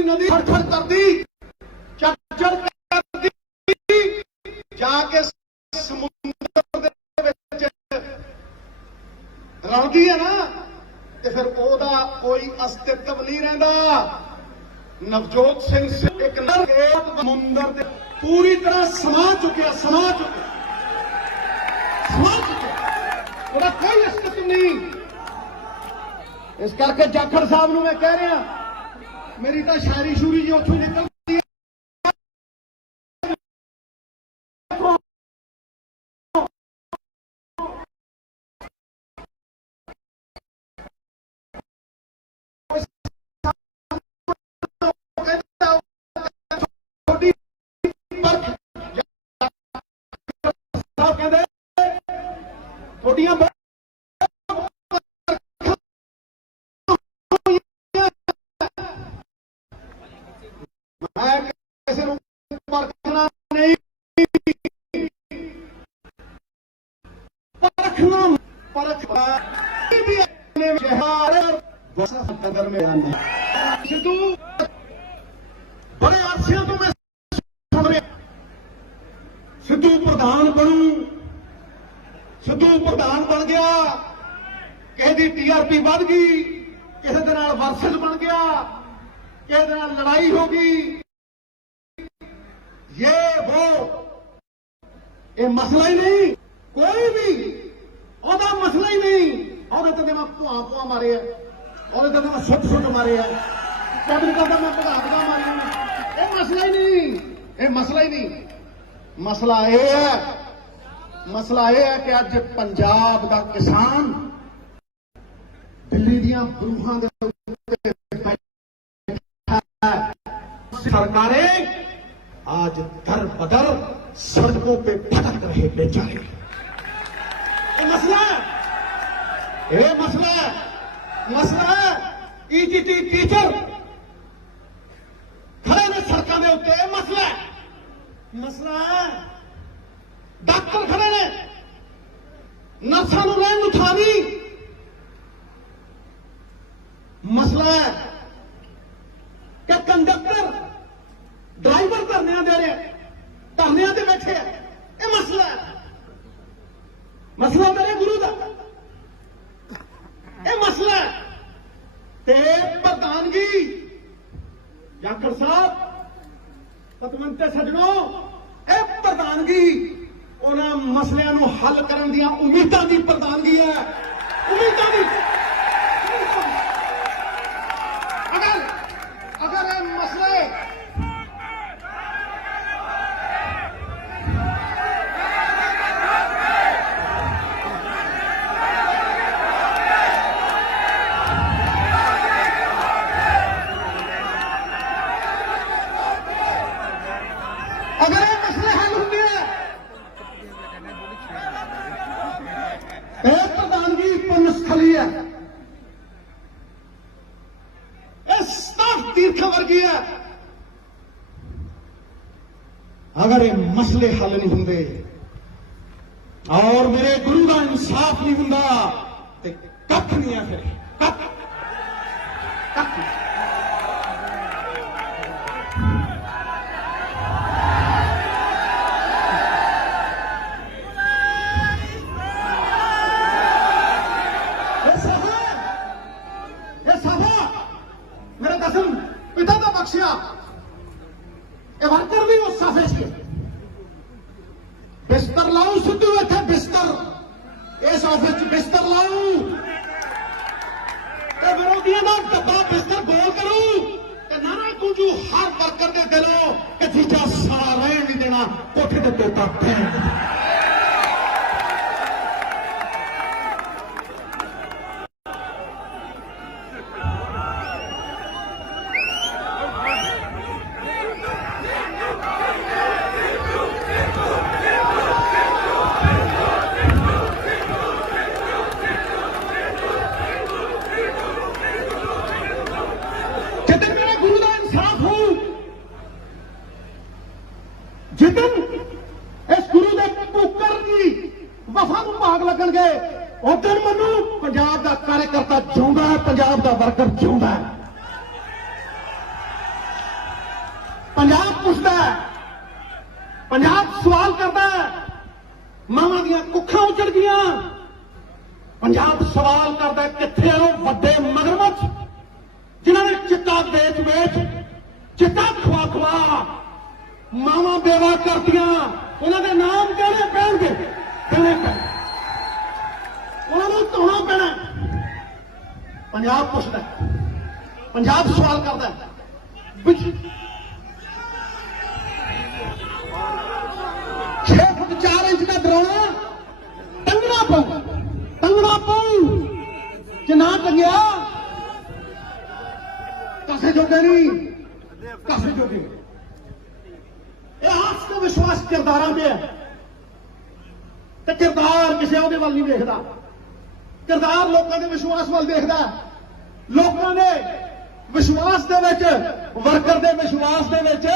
नदी खड़खड़ कर दी, चढ़ कर दी, जाके समुद्र दे विच रलदी है ना, ते फिर ओदा कोई अस्तित्व नहीं रहिंदा। नवजोत सिंह एक समुद्र दे पूरी तरह समा चुकिया, ओदा कोई अस्तित्व नहीं। इस करके जाखड़ साहब नूं मैं कह रहा, मेरी तो शायरी शूरी जी उथों निकलती है। सिद्धू बड़े अरसे तो मैं सुन रहा, सिद्धू प्रधान बनू, सिद्धू प्रधान बन गया, किसी की टीआरपी बढ़ गई, किसी के नाल वर्सेस बन गया, किसी के नाल लड़ाई हो गई, ये वो, ये मसला ही नहीं, कोई भी ओदा मसला ही नहीं। और तो मैं भुआ मारे है, और तो मैं सुट मारे है, कभी कहता मैं भगा मारी, ये मसला ही नहीं, ये मसला ही नहीं। मसला यह है कि अज पंजाब का किसान दिल्ली दियां बरूहां दे उत्ते बैठा है, सरकारें आज दर बदर सड़कों पे भटक रहे बेचारे। ये मसला है। ईजीटी टीचर खड़े ने सड़कों के उत्ते, मसला है। डॉक्टर खड़े ने, नर्सां नूं रहण नूं थां नहीं, मसला है कि कंडक्टर ड्राइवर धरने दे रहे, धरने ते बैठे, ये मसला है। मसला मेरे गुरु का, ये मसला है। ते प्रधानगी जाखड़ साहब, पतवंते सजनों, ये प्रधानगी उन्हां मसलियां नूं हल करन दीयां उम्मीदां दी प्रधानगी है, उम्मीदां दी। अगर ये मसले हल होंगे, प्रधानगी पुण्यस्थली है, तीर्थ वर्गी है। अगर ये मसले हल नहीं होंगे और मेरे गुरु का इंसाफ नहीं होंगे तो कख नहीं है, फिर कख। मेरे दसम पिता का बख्शिया वर्कर भी उस साफे से बिस्तर लाऊ, सिद्धू इतने बिस्तर, इस ऑफिस बिस्तर लाऊ, विरोधियों का डब्बा बिस्तर गोल कर गूंजू हर वर्कर के दिलों कि जीजा सारा रहन नहीं देना, कोठे ते तोता बैठ नहीं देना। जितन मेरे गुरु का इंसाफ हो, जितन इस गुरु के पुकर की वफा को भाग लगन गए, उधर मनु पंजाब का कार्यकर्ता जिंदा है, पंजाब का वर्कर जिंदा है। पंजाब पूछता है, पंजाब सवाल करता है, मावां दियां कुखां उजड़ गईयां। पंजाब सवाल करता है, कित्थे आ वो वड्डे मगरमच्छ जिन्होंने चिट्टा बेच बेच, चिट्टा खवा खवा मावां बेवा कर दिया। उन्होंने नाम कहने पैणगे, कहने पैण, उन्होंने धोना पैना। पंजाब पुछदा है, पंजाब सवाल करता है, 6 फुट 4 इंच का डराना टंगना पाऊ जे ना टंगिया कसे जोगे नहीं, कसे जोगे नहीं। आज तो विश्वास किरदार में है, तो किरदार किसी ਉਹਦੇ ਵੱਲ नहीं देखता, किरदार लोगों के विश्वास ਵੱਲ देखता। लोगों ने विश्वास ਦੇ ਵਿੱਚ, वर्कर ਦੇ विश्वास ਦੇ ਵਿੱਚ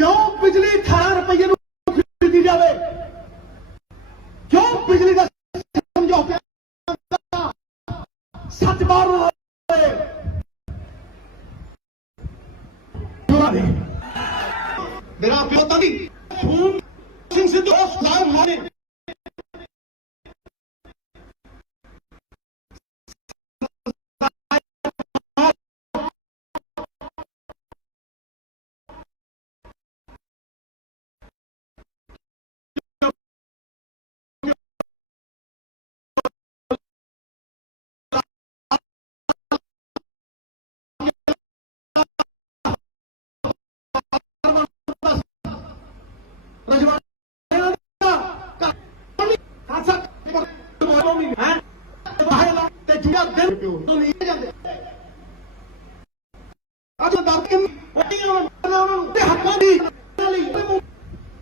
क्यों बिजली 18 रुपये खरीदी जाए, क्यों बिजली का समझौते 7 बार मेरा प्यो नहीं सिंह सिद्धू माने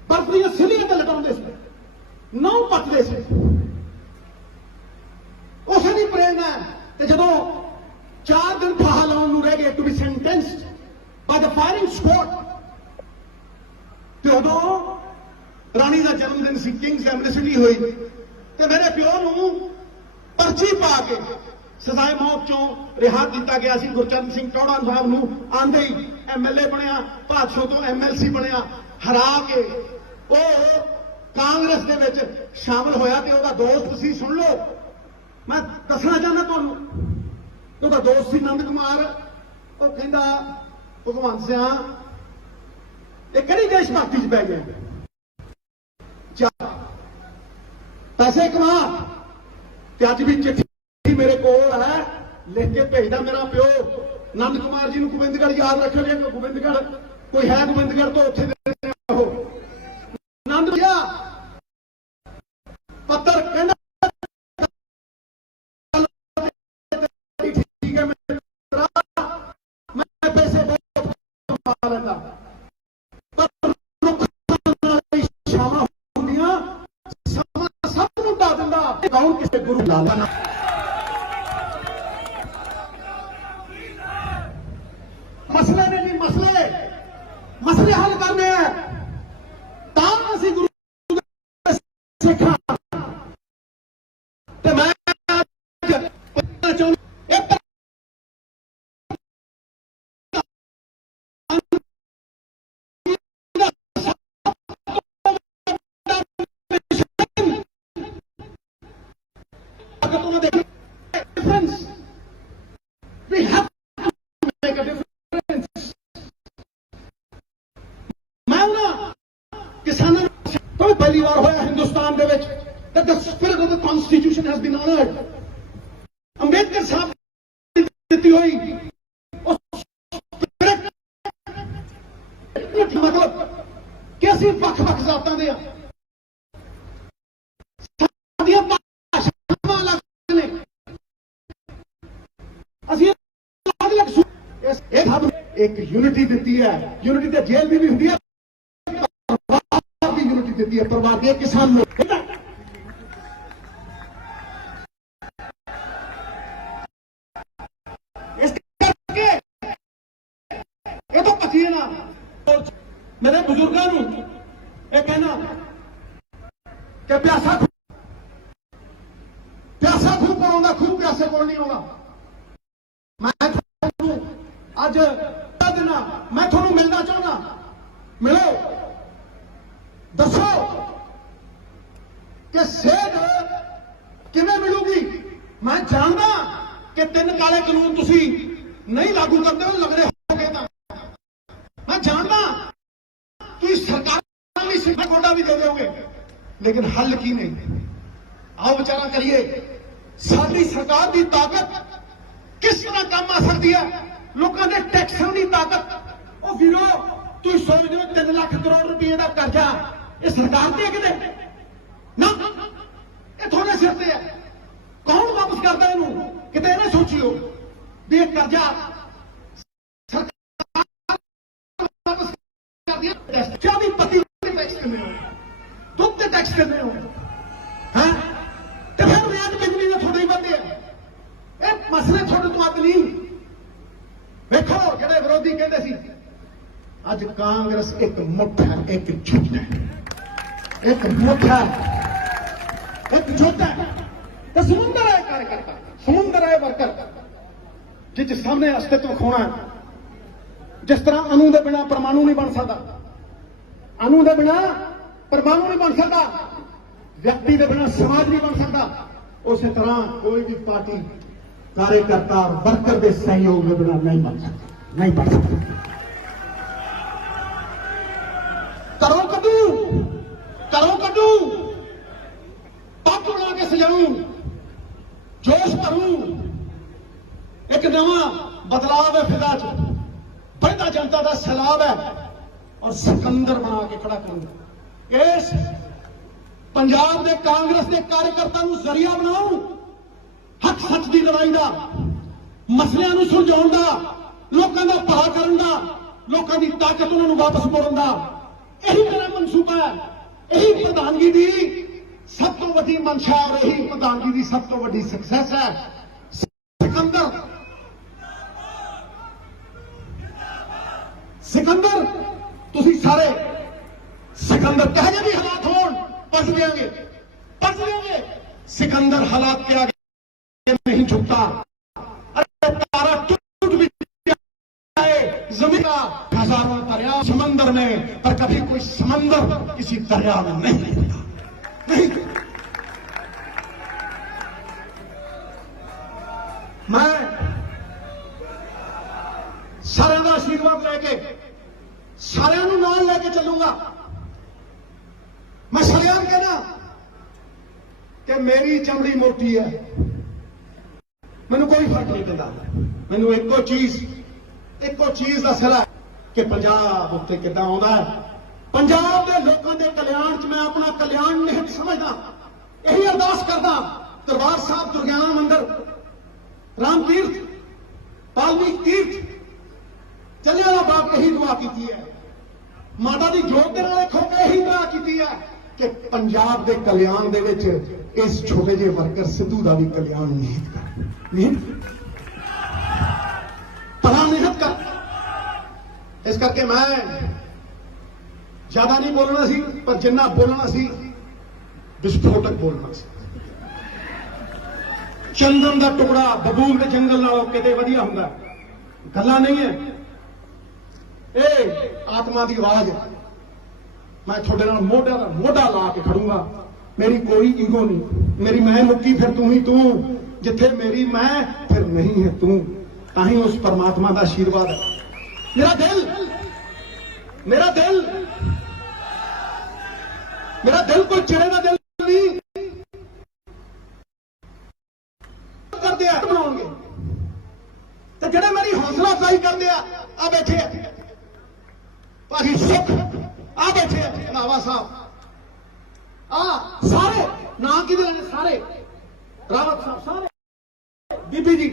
बर्फ दी सिलियां लटाते थे, 9 पटते थे। उसे नहीं प्रेरणा जो 4 दिन फाहा लाने रह गए to be sentenced by the firing squad, तो उदों राणी का जन्मदिन सी, किंग्स एमनेस्टी हुई, तो मेरे प्यो नूं पर्ची पा के सजाए मौत चों रिहा किया गया। गुरचरण सिंह टौड़ा साहब नूं आंदे ही MLA बनया, भादसों तो MLC बनया, हरा के वो कांग्रेस दे विच शामिल होया। ते ओहदा दोस्त सी, सुन लो मैं दसना चाहना तुहानूं, ओहदा दोस्त सी नंद कुमार। वो कहंदा भगवंत सिंह ये किहड़ी देश भगती च पै गया, पैसे कमा। ते अज भी चिट्ठी मेरे कोल है, लिख के भेजदा मेरा प्यो नंद कुमार जी नूं। गोबिंदगढ़ याद रखो जी, गोबिंदगढ़ कोई है गोबिंदगढ़ तो उत्थे नंद भैया पत्तर कहना ठीक है, मैं पैसे बहुत कमा लेता, पर शामा होंदियां समा सब नूं ढा दिंदा। कौन किसे गुरु लाला मसले ने जी, मसले हल करने हैं, तां असीं गुरु ताकत उन्होंने देखी difference we have to make a difference मैं ना किसानों तो पहली बार होया हिंदुस्तान दे विच that the spirit of the constitution has been honored Ambedkar साहब ने ਦਿੱਤੀ ਹੋਈ ਉਸ spirit मतलब ਕਿ ਅਸੀਂ ਵੱਖ-ਵੱਖ ਜ਼ਾਤਾਂ ਦੇ ਆ ਸਾਡੀਆਂ ਭਾਸ਼ਾਵਾਂ ਅਲੱਗ ਨੇ ਅਸੀਂ ਅਲੱਗ-ਅਲੱਗ ਇਹ ਸਭ ਇੱਕ ਯੂਨਿਟੀ ਦਿੱਤੀ ਹੈ ਯੂਨਿਟੀ ਤੇ ਜੇਲ੍ਹ ਦੀ ਵੀ ਹੁੰਦੀ ਹੈ ਪਰਿਵਾਰ ਦੀ ਯੂਨਿਟੀ ਦਿੱਤੀ ਹੈ ਪਰਿਵਾਰ ਦੇ ਕਿਸਾਨ ਨੂੰ मेरे बुजुर्गों ये कहना कि प्यासा खूह को आंदा खूह प्यासे को नहीं आना मैं अज देना मैं थोड़ा मिलना चाहना मिलो दसो कि सेध किवें मिलूगी मैं जानदा कि 3 काले कानून तुसी नहीं लागू करते हो लगने हो गए मैं जानदा सरकार भी सिर्फ गोडा भी दे दोगे लेकिन हल की नहीं आओ विचारा करिए सारी सरकार की ताकत किस तरह काम आ सकती है लोगों के टैक्सों की ताकत वो वीरो तुम सोच रहे हो 3 लाख करोड़ रुपए का कर्जा ये सरकार दे के ना ये थोड़े सिर से है कौन वापस करता है इनू किते ना सोचियो भी ये कर्जा क्या भी पति टैक्स करने हो दुध के टैक्स करने हो हैं तो फिर रेट बिजली के थोड़े ही बंदे ये मसले थोड़े तो आते नहीं देखो जेडे विरोधी कहते सी अज कांग्रेस एक मुठ है एक झुट है एक मुठ है एक झुट है तो समुंदर है कार्यकर्ता समुंदर है वर्कर जिस सामने अस्तित्व खोना जिस तरह अणु के बिना परमाणु नहीं बन सकता अणु के बिना परमाणु नहीं बन सकता व्यक्ति के बिना समाज नहीं बन सकता उस तरह कोई भी पार्टी कार्यकर्ता और वर्कर के सहयोग के बिना नहीं बन सकता नहीं बन सकता करो कदू पग बना के सजाऊं जोश भरूं एक नवा बदलाव है फिदा च बढ़ता जनता का सैलाब है और सिकंदर बना के खड़ा करूंगा इस पंजाब के कांग्रेस के कार्यकर्ता जरिया बनाऊं हक सच की लड़ाई का मसलियां सुलझाउण दा लोगों का भला करन दा लोगों की ताकत उन्होंने वापस मोड़न दा यही मेरा मनसूबा है यही प्रधानगी की सब तो वड्डी मंशा और यही प्रधानगी की सब तो वड्डी सक्सैस है सिकंदर तुसी सारे सिकंदर कहे भी हालात हो पढ़ लेंगे सिकंदर हालात के आगे नहीं झुकता अरे तारा टूट भी जाए जमीन का हजारों दरिया समंदर में पर कभी कोई समंदर किसी दरिया में नहीं गिरता नहीं मैं सारे का आशीर्वाद लेके सारे नाल लेके चलूंगा मैं सलियान कहना कि मेरी चमड़ी मोटी है मैनू कोई फर्क नहीं पैदा मैनू एको चीज का सिला कि पंजाब उत्ते किद्दां आउंदा है पंजाब के लोगों के कल्याण च मैं अपना कल्याण निहित समझदा यही अरदास करदा दरबार साहब दुर्गियाना मंदिर राम तीर्थ वाल्मीकि तीर्थ जलियांवाला बाग यही दुआ की है माता की जोत के नाल खो के यही दुआ की है कि पंजाब के कल्याण दे विच इस छोटे जे वर्कर सिद्धू का भी कल्याण निहित कर भला निहित कर इस करके मैं ज्यादा नहीं बोलना सी पर जिन्ना बोलना सी विस्फोटक बोलना सी चंदन का टुकड़ा बबूल के जंगल नालों किते वधिया हुंदा गल्लां नहीं है ए आत्मा की आवाज है मैं थोड़े नाल मोढा ला के खड़ूंगा मेरी कोई ईगो नहीं, मेरी मैं मुक्की फिर तू ही तू, जिथे मेरी मैं फिर नहीं है तू। ताही उस परमात्मा का आशीर्वाद है। मेरा दिल कोई चिड़े का दिल नहीं कर दिया बनाओगे तो जेडे मेरी हौसला अफजाई कर दिया आ बैठे भाजी सुख आ बैठे रंधावा साहब सारे ना कि सारे रावत साहब सारे बीबी जी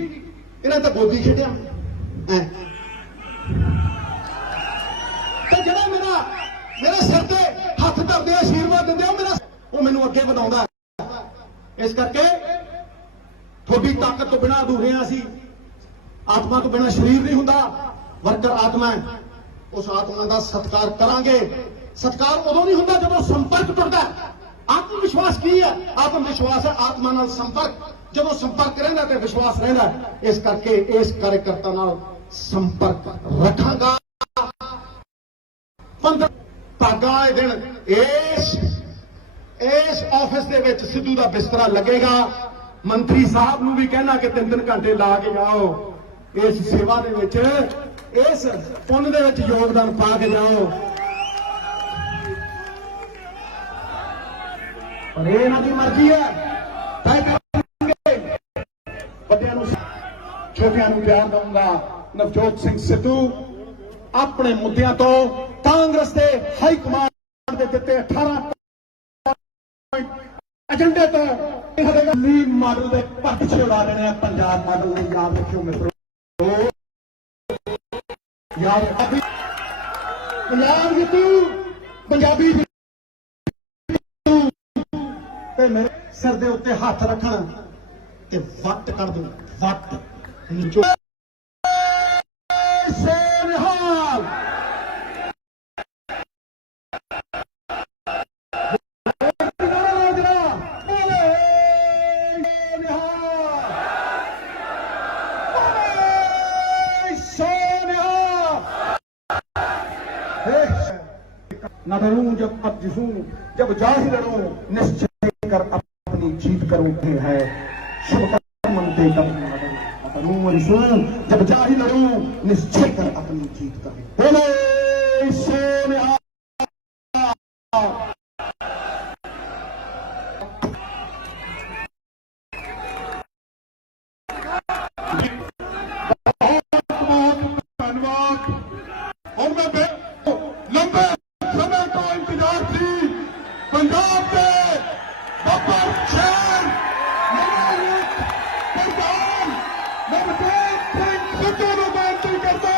इन्हें तो गोदी खेडिया तो जेड़ा मेरे सिर से हथ धरते आशीर्वाद देंगे वो मैनू अगे बढ़ाता। इस करके थोड़ी ताकत तो बिना अधूरे असी आत्मा तो बिना शरीर नहीं होंदा। वर्कर आत्मा है, उस आत्मा का सत्कार करांगे। सत्कार उदों नहीं होंदा जब संपर्क टुटदा। आत्मविश्वास की है? आत्मविश्वास है आत्मा नाल संपर्क। जब संपर्क रहिंदा ते विश्वास रहिंदा। इस करके इस कार्यकर्ता नाल संपर्क रखांगा। धागा वाले दिन इस ऑफिस दे विच सिद्धू का बिस्तरा लगेगा। मंत्री साहब नूं भी कहना कि 3-3 घंटे ला के जाओ इस सेवा दे विच, इस पुण्य दे विच योगदान पा के जाओ। पर ये इन्हां दी मर्जी है, तय करेंगे। बड़ियां नूं छोटियां नूं प्यार दूंगा। नवजोत सिंह सिद्धू अपने मुद्दों तो कांग्रेस के हाई कमान के दिते 18 एजेंडे तो दिल्ली मॉडल के पट उड़ा देने पंजाब मॉडल ने। याद रखियो मित्रों, पंजाब जीतू, पंजाबी मेरे सिर के उत्ते हाथ रखना ते वट कर दो, वट न डरूं जब अब जिसूं, जब जाहि लड़ूं निश्चय कर अपनी जीत करूं है। शुभ कर्म मनते तब न डरूं रिसूं, जब जाहि लड़ूं निश्चय कर अपनी जीत करूं। बोले सोनिहाल। धन्यवाद। और मैं लंबे समय का इंतजार थी पंजाब के बब्बर शेर प्रधान नवजोत सिंह सिद्धू को बेनती करते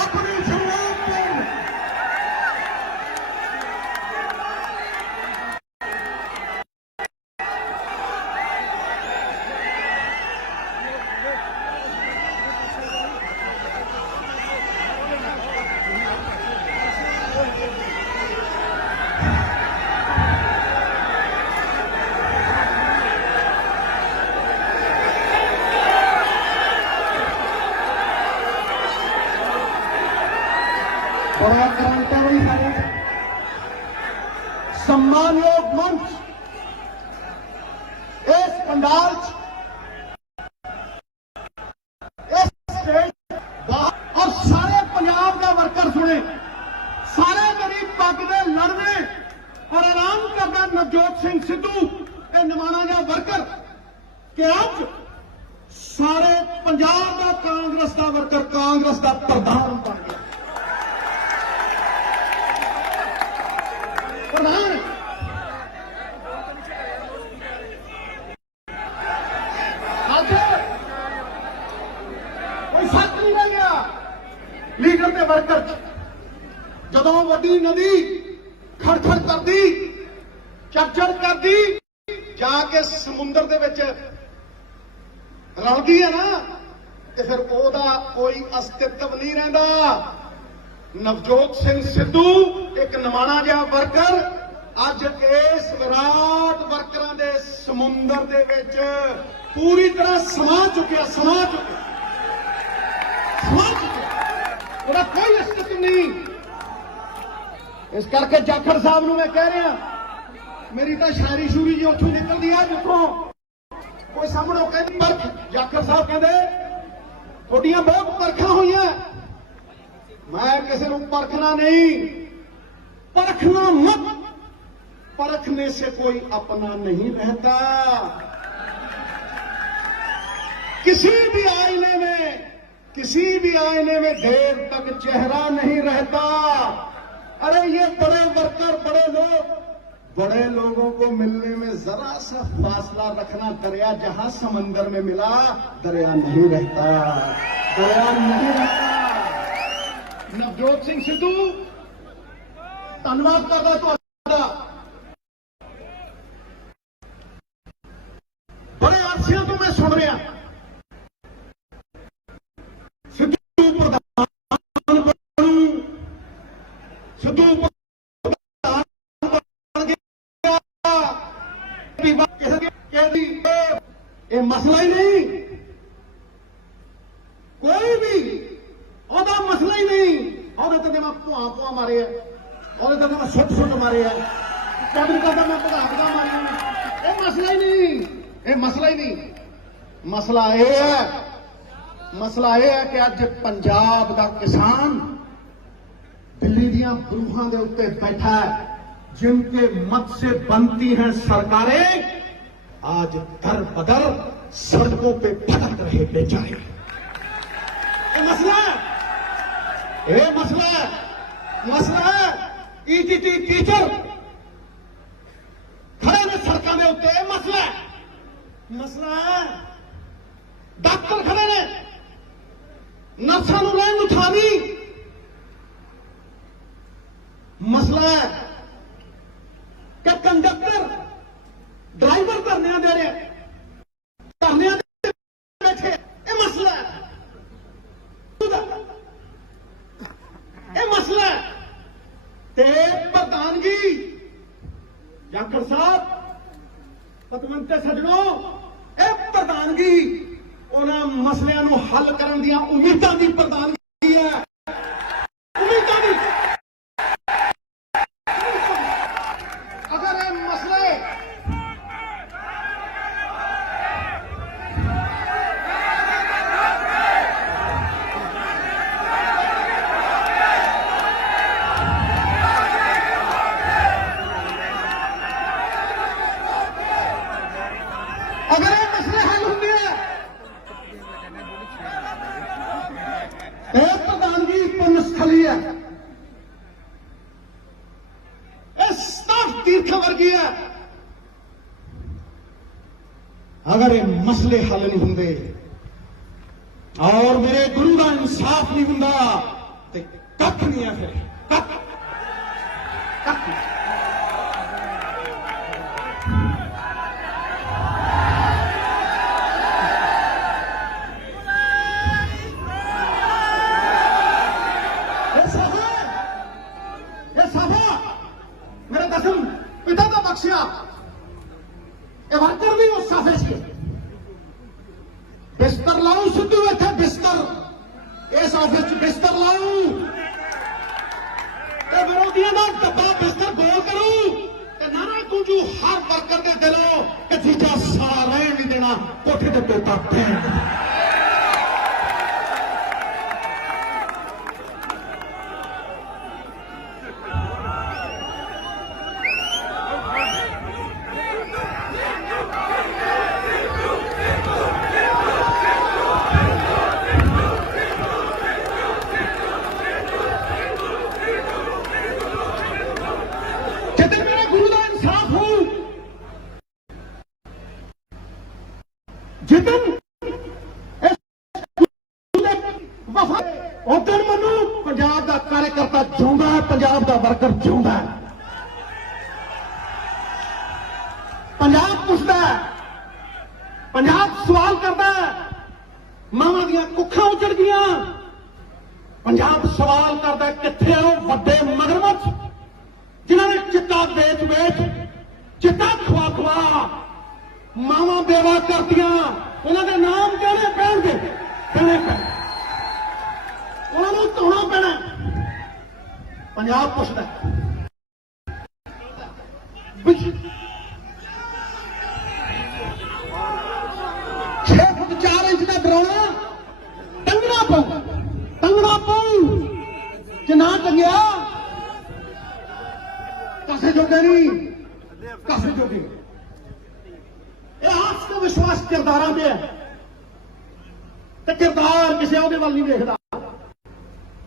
अपनी शुरुआत बड़ा क्रांतिकारी है। सम्मान योग मंच इस पंडाल इस स्टेज और सारे पंजाब का वर्कर सुने, सारे गरीब पग दे लड़ने और ऐलान करता नवजोत सिंह सिद्धू ए निमाणा जा वर्कर कि आज सारे पंजाब का कांग्रेस का वर्कर कांग्रेस का प्रधान बन गया। प्रधान कोई फर्क नहीं रह गया लीडर के वर्कर। जदों वड्डी नदी खड़खड़ कर दी, चढ़ कर दी, जाके समुंदर दे विच रलदी है ना, तो फिर ओदा कोई अस्तित्व नहीं रहिंदा। नवजोत सिंह सिद्धू एक निमाणा जिहा वर्कर अज इस विराट वर्करां दे समुंदर दे विच पूरी तरह समा चुकिया। ਉਹਦਾ ਕੋਈ ਅਸਤਿਤਵ ਨਹੀਂ। ਇਸ ਕਰਕੇ ਜਾਖੜ ਸਾਹਿਬ ਨੂੰ ਮੈਂ ਕਹਿ ਰਿਹਾ, ਮੇਰੀ ਤਾਂ ਸ਼ਾਇਰੀ ਸ਼ੂਰੀ ਜੀ ਉੱਥੋਂ ਨਿਕਲਦੀ ਆ ਜਿੱਥੋਂ ਕੋਈ ਸਾਹਮਣੇ ਕਹਿੰਦੀ ਪਰਖ। ਜਾਖੜ ਸਾਹਿਬ ਕਹਿੰਦੇ ਤੁਹਾਡੀਆਂ ਬਹੁਤ ਪਰਖਾਂ ਹੋਈਆਂ, ਮੈਂ ਕਿਸੇ ਨੂੰ ਪਰਖਣਾ नहीं, परखना मत, परखने से कोई अपना नहीं रहता। किसी भी आईने में देर तक चेहरा नहीं रहता। अरे ये बड़े वर्कर, बड़े लोगों को मिलने में जरा सा फासला रखना, दरिया जहां समंदर में मिला दरिया नहीं रहता, दरिया नहीं रहता। नवजोत सिंह सिद्धू धन्यवाद करदा तुहाडा, बड़े अरसिਆਂ ਤੋਂ मैं सुन रहा सिद्धू प्रधान बनू, सिद्धू प्रधान बन गया, ये मसला ही नहीं, कोई भी ਉਹਦਾ ਮਸਲਾ ਹੀ ਨਹੀਂ। ਉਹਦੇ ਤੇ ਮੈਂ ਭੁਆ ਮਾਰੇ ਆ, ਉਹਦੇ ਤੇ ਮੈਂ ਸੁੱਟ ਮਾਰੇ ਆ, ਕਬਰ ਕਰਦਾ ਮੈਂ ਭਗਾਵਦਾ ਮਾਰੇ। ਇਹ ਮਸਲਾ ਹੀ ਨਹੀਂ, ਇਹ ਮਸਲਾ ਹੀ ਨਹੀਂ। ਮਸਲਾ ਇਹ ਹੈ ਕਿ ਅੱਜ ਪੰਜਾਬ ਦਾ ਕਿਸਾਨ ਦਿੱਲੀ ਦੀਆਂ ਬਰੂਹਾਂ ਦੇ ਉੱਤੇ बैठा है, जिनके मत से बनती हैं सरकारें, आज दर बदर सड़कों पे भटक रहे बेचारे। ये मसला है, ये मसला है। ईटीटी टीचर खड़े ने सड़कों के उत्ते, ये मसला है। डॉक्टर खड़े ने नर्सां नूं लैण नूं थां नहीं, मसला है कि कंडक्टर ड्राइवर धरने दे रहे, धरने बैठे, ये मसला है। ये मसला है। ते प्रधानगी जाखड़ साहब, पतवंते सजणों, ये प्रधानगी उन्हां मसलियां नूं हल करन दीआं उम्मीदां दी प्रधानगी है। उम्मीदां दी, अगर ये मसले हल होंगे, प्रधानगी पुण्यस्थली है, तीर्थ वर्गी है। अगर ये मसले हल नहीं होंगे और मेरे गुरु का इंसाफ नहीं होंगे तो कख नहीं है, फिर कख मेरे दसम पिता का बख्शिया वर्कर नहीं उस साफे से बिस्तर लाऊ सिद्धू इतने बिस्तर इस ऑफिस बिस्तर लाऊ विरोधियों का डब्बा बिस्तर गोल करूं नारा गूंजू हर वर्कर के दिलों कि जीजा सारा रहन नहीं देना, कोठे के पेटा दें। जितन उधर मनु पंजाब का कार्यकर्ता जिंदा है, पंजाब का वर्कर जिंदा है। पंजाब पुछता है, पंजाब सवाल करता है, मावां दियां कुखां उजड़ गईयां। पंजाब सवाल करता है कित्थे आओ वड्डे मगरमच्छ जिन्होंने चिट्टा बेच चिट्टा खवा मावा बेवा कर दिया, उन्होंने नाम कहने पैणगे कहने ਉਹਨਾਂ ਨੂੰ ਧੋਣਾ ਪੈਣਾ। ਪੰਜਾਬ ਪੁੱਛਦਾ 6 ਫੁੱਟ 4 ਇੰਚ ਦਾ ਡਰਾਉਣਾ ਟੰਗਣਾ ਪਊ ਜੇ ਨਾ ਟੰਗਿਆ ਕਾਸੇ ਜੋਗੇ ਨਹੀਂ, ਕਾਸੇ ਜੋਗੇ। ਇਹ ਆਸ ਤੇ ਵਿਸ਼ਵਾਸ ਕਿਰਦਾਰਾਂ ਤੇ ਹੈ ਤੇ ਕਿਰਦਾਰ ਕਿਸੇ ਉਹਦੇ ਵੱਲ ਨਹੀਂ ਦੇਖਦਾ।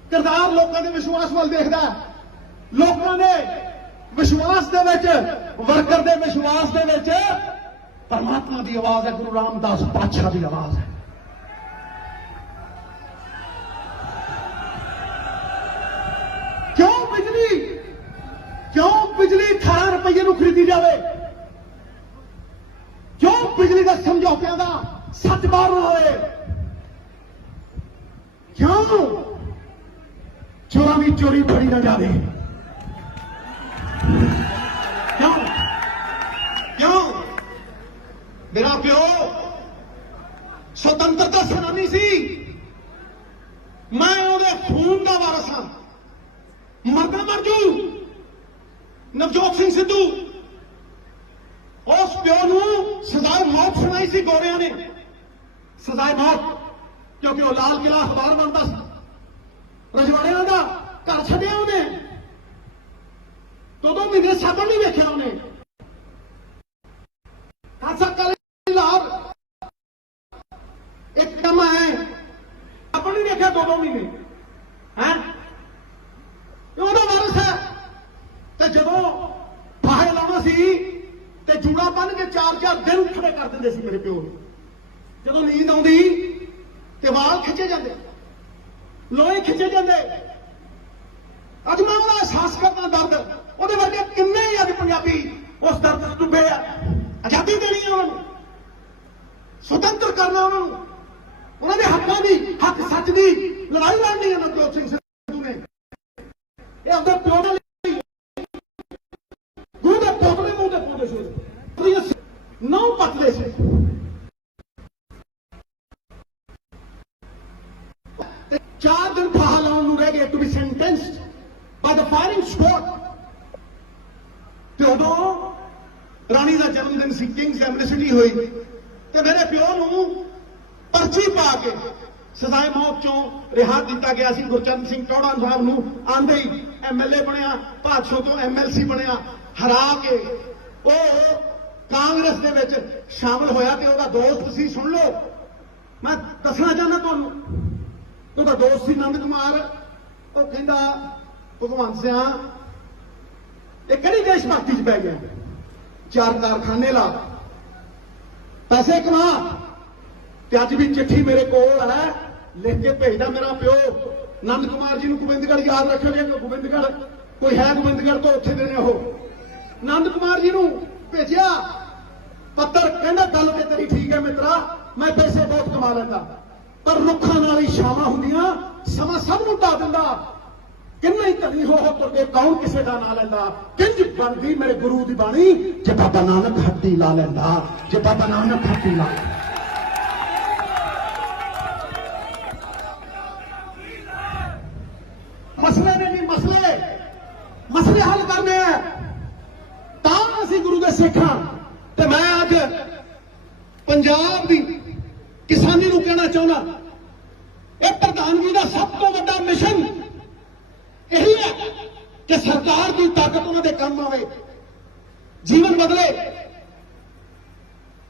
ਕਿਰਦਾਰ ਲੋਕਾਂ ਦੇ ਵਿਸ਼ਵਾਸ ਵੱਲ ਦੇਖਦਾ। ਲੋਕਾਂ ਦੇ ਵਿਸ਼ਵਾਸ ਦੇ ਵਿੱਚ, ਵਰਕਰ ਦੇ ਵਿਸ਼ਵਾਸ ਦੇ ਵਿੱਚ ਪਰਮਾਤਮਾ ਦੀ ਆਵਾਜ਼ ਹੈ, ਗੁਰੂ ਰਾਮਦਾਸ ਪਾਤਸ਼ਾਹ ਦੀ ਆਵਾਜ਼ ਹੈ। ਕਿਉਂ ਬਿਜਲੀ 18 ਰੁਪਏ ਨੂੰ ਖਰੀਦੀ ਜਾਵੇ? ਕਿਉਂ ਬਿਜਲੀ ਦੇ ਸਮਝੌਤਿਆਂ ਦਾ ਸੱਚ ਬਾਹਰ ਨਾ ਹੋਵੇ? ਕਿਉਂ ਚੋਰਾਂ ਦੀ ਚੋਰੀ ਫੜੀ ਨਾ ਜਾਵੇ? ਕਿਉਂ ਮੇਰਾ ਪਿਓ ਸੁਤੰਤਰਤਾ ਸੈਨਾਨੀ ਸੀ, ਮੈਂ ਉਹਦੇ ਖੂਨ ਦਾ ਵਾਰਸ ਹਾਂ। ਮਰਦਾ ਮਰ ਜੂ। ਨਵਜੋਤ ਸਿੰਘ ਸਿੱਧੂ, ਉਸ ਪਿਓ ਨੂੰ ਸਜ਼ਾਏ ਮੌਤ ਸੁਣਾਈ ਸੀ ਗੋਰਿਆਂ ਨੇ, ਸਜ਼ਾਏ ਮੌਤ, ਕਿਉਂਕਿ ਉਹ ਲਾਲ ਕਿਲਾ ਅਖਬਾਰ ਬਣਦਾ ਸੀ। ਰਜਵਾੜਿਆਂ ਦਾ ਘਰ ਛੱਡਿਆ ਉਹਨੇ, 2 ਮਹੀਨੇ ਸਾਬਣ ਨਹੀਂ ਵੇਖਿਆ ਉਹਨੇ। ਖਾਲਸਾ ਕਾਲਜ ਲਾਹੌਰ ਇੱਕ ਕੰਮ ਹੈ, ਸਾਬਣ ਨਹੀਂ ਵੇਖਿਆ 2 ਮਹੀਨੇ ਹੈ। ਉਹਦਾ ਵਾਰਸ ਹੈ। ਤੇ ਜਦੋਂ ਫਾਹੇ ਲਾਉਣਾ ਸੀ ਤੇ ਜੂੜਾ ਬੰਨ ਕੇ 4-4 ਦਿਨ ਖੜੇ ਕਰ ਦਿੰਦੇ ਸੀ ਮੇਰੇ ਪਿਓ ਨੂੰ। ਜਦੋਂ ਨੀਂਦ ਆਉਂਦੀ ਤੇ ਵਾਲ ਖਿੱਚੇ ਜਾਂਦੇ, ਲੋਹੇ ਖਿੱਚੇ ਜਾਂਦੇ। ਅੱਜ ਮੈਂ ਉਹਦਾ ਅਹਿਸਾਸ ਕਰਦਾ ਦਰਦ। ਉਹਦੇ ਵਰਗੇ ਕਿੰਨੇ ਹੀ ਅੱਜ ਪੰਜਾਬੀ ਉਸ ਦਰਦ ਚ ਡੁੱਬੇ ਆ। ਆਜ਼ਾਦੀ ਦੇਣੀ ਹੈ ਉਹਨਾਂ ਨੂੰ, ਸੁਤੰਤਰ ਕਰਨਾ ਉਹਨਾਂ ਨੂੰ, ਉਹਨਾਂ ਦੇ ਹੱਕਾਂ ਦੀ, ਹੱਕ ਸੱਚ ਦੀ ਲੜਾਈ ਲੜਨੀ ਹੈ ਨਵਜੋਤ ਸਿੰਘ ਸਿੱਧੂ ਨੇ। ਇਹ ਆਪਦੇ ਪਿਓ ਨਾਲ ਗੁਰੂ ਦੇ ਪੋਤਲੇ ਮੂੰਹ ਤੇ ਪਾਉਂਦੇ ਸੀ, ਨੌ ਪਤਲੇ ਸੀ। ਤੇ 4 ਦਿਨ ਫਾਹਾ ਲਾਉਣ ਨੂੰ ਰਹਿ ਗਏ to be sentenced by the firing spot. ਤੇ ਉਦੋਂ ਰਾਣੀ ਦਾ ਜਨਮ ਦਿਨ ਸੀ, ਕਿੰਗਸ ਐਮਨੈਸਟੀ ਹੋਈ ਤੇ ਮੇਰੇ ਪਿਓ ਨੂੰ ਪਰਚੀ ਪਾ ਕੇ ਸਜ਼ਾਏ ਮੌਤ ਚੋਂ ਰਿਹਾ ਦਿੱਤਾ ਗਿਆ ਸੀ। ਗੁਰਚਰਨ ਸਿੰਘ ਚੌੜਾ ਸਾਹਿਬ ਨੂੰ ਆਂਦੇ ਹੀ ਐਮਐਲਏ ਬਣਿਆ, ਭਾਦਸੋਂ ਤੋਂ ਐਮਐਲਸੀ ਬਣਿਆ। ਹਰਾ ਕੇ ਉਹ ਕਾਂਗਰਸ ਦੇ ਵਿੱਚ ਸ਼ਾਮਲ ਹੋਇਆ ਤੇ ਉਹਦਾ ਦੋਸਤ ਸੀ। ਸੁਣ ਲਓ, ਮੈਂ ਦੱਸਣਾ ਚਾਹੁੰਦਾ ਤੁਹਾਨੂੰ, ਉਹਦਾ ਦੋਸਤ ਸੀ ਨੰਦ ਕੁਮਾਰ। ਉਹ ਕਹਿੰਦਾ ਭਗਵੰਤ ਸਿਆਂ ਇਹ ਕਿਹੜੀ ਦੇਸ਼ ਭਗਤੀ ਚ ਪੈ ਗਿਆ? 4 ਕਾਰਖਾਨੇ ਲਾ, ਪੈਸੇ ਕਮਾ। ਤੇ ਅੱਜ ਵੀ ਚਿੱਠੀ ਮੇਰੇ ਕੋਲ ਹੈ, ਲਿਖ ਕੇ ਭੇਜਦਾ ਮੇਰਾ ਪਿਓ ਨੰਦ ਕੁਮਾਰ ਜੀ ਨੂੰ। ਗੋਬਿੰਦਗੜ੍ਹ ਯਾਦ ਰੱਖਿਓ, ਜੇ ਗੋਬਿੰਦਗੜ੍ਹ ਕੋਈ ਹੈ ਗੋਬਿੰਦਗੜ੍ਹ ਤੋਂ ਉੱਥੇ ਦੇ ਨੇ ਉਹ। ਨੰਦ ਕੁਮਾਰ ਜੀ ਨੂੰ ਭੇਜਿਆ ਪੱਤਰ, ਕਹਿੰਦਾ ਗੱਲ ਤੇ ਤੇਰੀ ਠੀਕ ਹੈ ਮਿੱਤਰਾ, ਮੈਂ ਪੈਸੇ ਬਹੁਤ ਕਮਾ ਲੈਂਦਾ, ਪਰ ਰੁੱਖਾਂ ਨਾਲ ਹੀ ਛਾਵਾਂ ਹੁੰਦੀਆਂ, ਸਮਾਂ ਸਭ ਨੂੰ ਢਾ ਦਿੰਦਾ। ਕਿੰਨੇ ਹੀ ਧਨੀ ਹੋ ਤੁਰਦੇ, ਕੌਣ ਕਿਸੇ ਦਾ ਨਾਂ ਲੈਂਦਾ। ਕਿੰਜ ਬਣਦੀ ਮੇਰੇ ਗੁਰੂ ਦੀ ਬਾਣੀ, ਜੇ ਬਾਬਾ ਨਾਨਕ ਹੱਟੀ ਲਾ ਲੈਂਦਾ, ਜੇ ਬਾਬਾ ਨਾਨਕ ਹੱਟੀ ਲਾ ਲੈਂਦਾ। ਮਸਲੇ ਨੇ ਜੀ, ਮਸਲੇ ਹੱਲ ਕਰਨੇ ਆ ਤਾਂ ਅਸੀਂ ਗੁਰੂ ਦੇ ਸਿੱਖ ਹਾਂ। ਤੇ ਮੈਂ ਅੱਜ ਪੰਜਾਬ ਦੀ ਕਿਸਾਨੀ ਨੂੰ ਕਹਿਣਾ ਚਾਹੁੰਦਾ, ਇਹ ਪ੍ਰਧਾਨਗੀ ਦਾ ਸਭ ਤੋਂ ਵੱਡਾ ਮਿਸ਼ਨ ਇਹੀ ਹੈ ਕਿ ਸਰਕਾਰ ਦੀ ਤਾਕਤ ਉਹਨਾਂ ਦੇ ਕੰਮ ਆਵੇ, ਜੀਵਨ ਬਦਲੇ,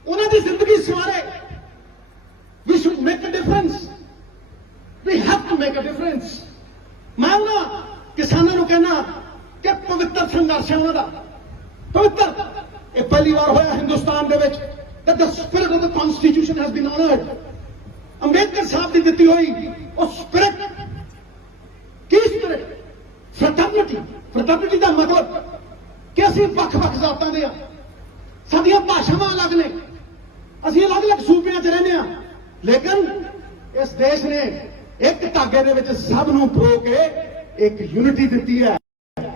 ਉਹਨਾਂ ਦੀ ਜ਼ਿੰਦਗੀ ਸਵਾਰੇ। We should make a difference, we have to make a difference. ਮੈਂ ਉਹਨਾਂ ਕਿਸਾਨਾਂ ਨੂੰ ਕਹਿਣਾ ਕਿ ਪਵਿੱਤਰ ਸੰਘਰਸ਼ ਹੈ ਉਹਨਾਂ ਦਾ, ਪਵਿੱਤਰ। ਇਹ ਪਹਿਲੀ ਵਾਰ ਹੋਇਆ ਹਿੰਦੁਸਤਾਨ ਦੇ ਵਿੱਚ that the spirit of the constitution has been honored। Ambedkar ਸਾਹਿਬ ਦੀ ਦਿੱਤੀ ਹੋਈ ਉਹ ਸਪਿਰਿਟ, ਕੀ ਸਪਿਰਿਟ? ਫਰਟਰਨਿਟੀ ਦਾ ਮਤਲਬ ਕਿ ਅਸੀਂ ਵੱਖ-ਵੱਖ ਜ਼ਾਤਾਂ ਦੇ ਆ, ਸਾਡੀਆਂ ਭਾਸ਼ਾਵਾਂ ਅਲੱਗ ਨੇ, ਅਸੀਂ ਅਲੱਗ-ਅਲੱਗ ਸੂਬਿਆਂ 'ਚ ਰਹਿੰਦੇ ਆ, ਲੇਕਿਨ ਇਸ ਦੇਸ਼ ਨੇ ਇੱਕ ਧਾਗੇ ਦੇ ਵਿੱਚ ਸਭ ਨੂੰ ਪਰੋ ਕੇ ਇੱਕ ਯੂਨਿਟੀ ਦਿੱਤੀ ਹੈ।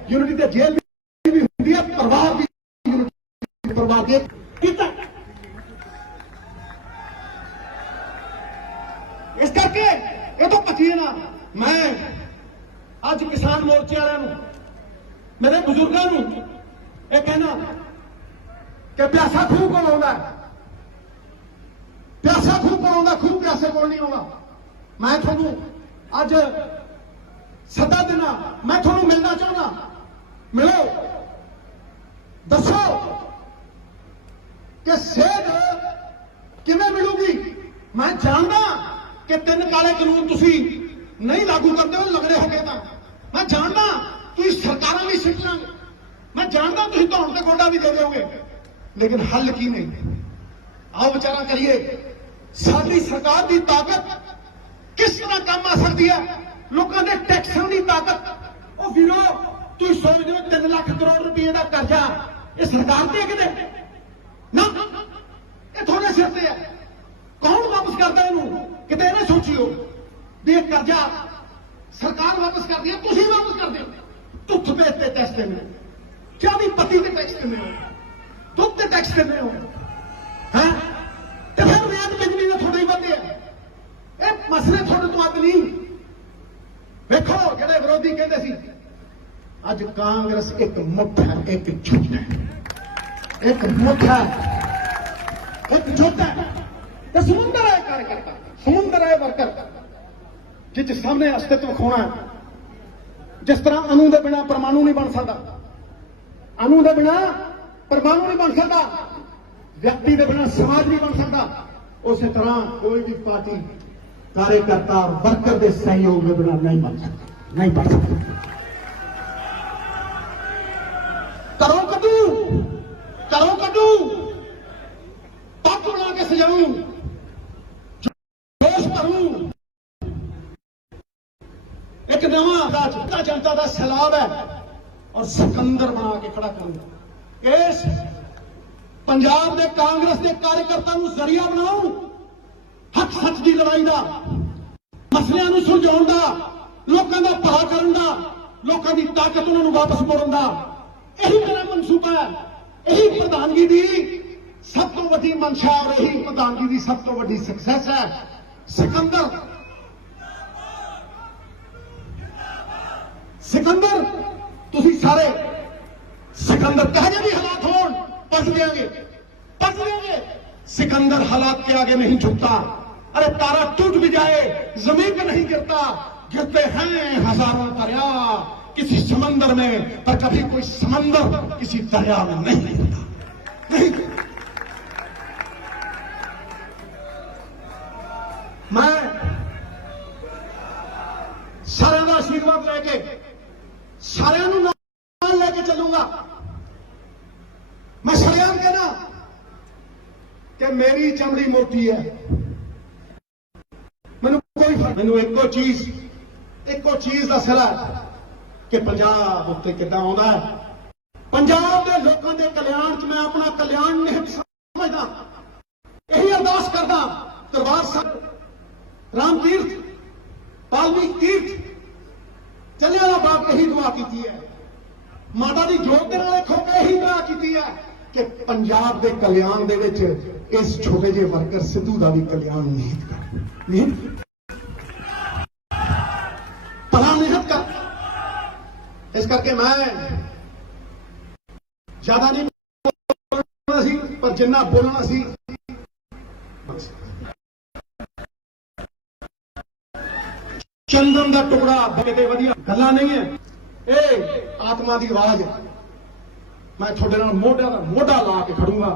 ਯੂਨਿਟੀ ਤੇ ਜੇਲ੍ਹ ਵੀ ਹੁੰਦੀ ਹੈ, ਪਰਿਵਾਰ ਦੀ ਯੂਨਿਟੀ, ਪਰਿਵਾਰ ਦੇ ਕੀਤਾ। ਇਸ ਕਰਕੇ ਇਹ ਤੋਂ ਭੱਜੀਏ ਨਾ। मैं ਅੱਜ किसान मोर्चे वालों ਨੂੰ मेरे बुजुर्गों ਨੂੰ ਇਹ कहना कि प्यासा खूह को आउंदा प्यासा खूह को आउंदा खूह प्यासे को नहीं आउंदा मैं ਤੁਹਾਨੂੰ ਅੱਜ सदा देना मैं ਤੁਹਾਨੂੰ मिलना चाहना मिलो दसो कि सेध किवें मिलूगी मैं जानदा कि 3 काले कानून तुसी नहीं लागू करते हो लगड़े हो गए तो मैं जानदा तुसी सरकारां भी सिट लांगे मैं जानदा तुसी धौण ते गोडा भी दे दोगे लेकिन हल की नहीं आओ विचारा करिए साडी सरकार की ताकत किस तरह काम आ सकती है लोगों के टैक्सां की ताकत ओ वीरो तुम सोचते हो 3 लाख करोड़ रुपये का कर्जा ये सरकार दे के ना ये थोड़े सिर से है कौन वापस करता इनू किते ना सोचियो भी ये कर्जा सरकार वापस करती है तुम वापस करते हो तुथ पे टैक्स देने चाली पत्ती के टैक्स देने हो दुध के टैक्स देने हो हैं तो फिर व्याज बिजली के थोड़े ही बंदे ये मसले थोड़े तो अद नहीं देखो जेडे विरोधी कहते सी अज कांग्रेस एक मुठ है एक झुट है एक मुठ है एक झुट है तो समुंदर है कार्यकर्ता समुंदर है वर्कर जिस सामने अस्तित्व खोना है जिस तरह अणु के बिना परमाणु नहीं बन सकता अणु के बिना परमाणु नहीं बन सकता व्यक्ति के बिना समाज नहीं बन सकता उस तरह कोई भी पार्टी कार्यकर्ता और वर्कर के सहयोग के बिना नहीं बन सकता नहीं बन सकता करो कदू पग बना के सजाऊं जोश करूं एक नवा जनता का सैलाब है और सिकंदर बना के खड़ा करूंगा इस पंजाब के कांग्रेस के कार्यकर्ता जरिया बनाऊं हक सच की लड़ाई का मसलियां सुलझाउण दा लोगों का भला करन दा लोगों की ताकत उन्होंने वापस मोड़न दा यही मेरा मनसूबा है यही प्रधानगी की सब तो वड्डी मंशा और यही प्रधानगी की सब तो वड्डी सक्सेस है सिकंदर सिकंदर तुसी सारे सिकंदर कहे भी हालात होण पढ़ लेंगे सिकंदर हालात के आगे नहीं झुकता अरे तारा टूट भी जाए जमीन पे नहीं गिरता गिरते हैं हजारों दरिया किसी समंदर में पर कभी कोई समंदर किसी दरिया में नहीं गिरता नहीं मैं सारे का आशीर्वाद लेके सारे नाल लेके चलूंगा मैं सरेआम कहना कि मेरी चमड़ी मोटी है मैनू कोई फर्क मैनू एको चीज का सिला कि पंजाब उत्ते किद्दां आउंदा है पंजाब के लोगों के कल्याण च मैं अपना कल्याण निहित समझदा यही अरदास करदा दरबार साहिब राम तीर्थ वाल्मीकि तीर्थ जलियांवाला बाग यही दुआ की है माता की जोत के नाल खो के यही दुआ की है कि पंजाब के कल्याण दे विच इस छोटे जे वर्कर सिद्धू का भी कल्याण निहित कर निहित भला निहित कर इस करके मैं ज्यादा नहीं बोलना सी पर जिन्ना बोलना सी चंदन का टुकड़ा किते वधिया गल्लां नहीं है ए आत्मा की आवाज मैं थोड़े नाल मोढा दा मोढा ला के खड़ूंगा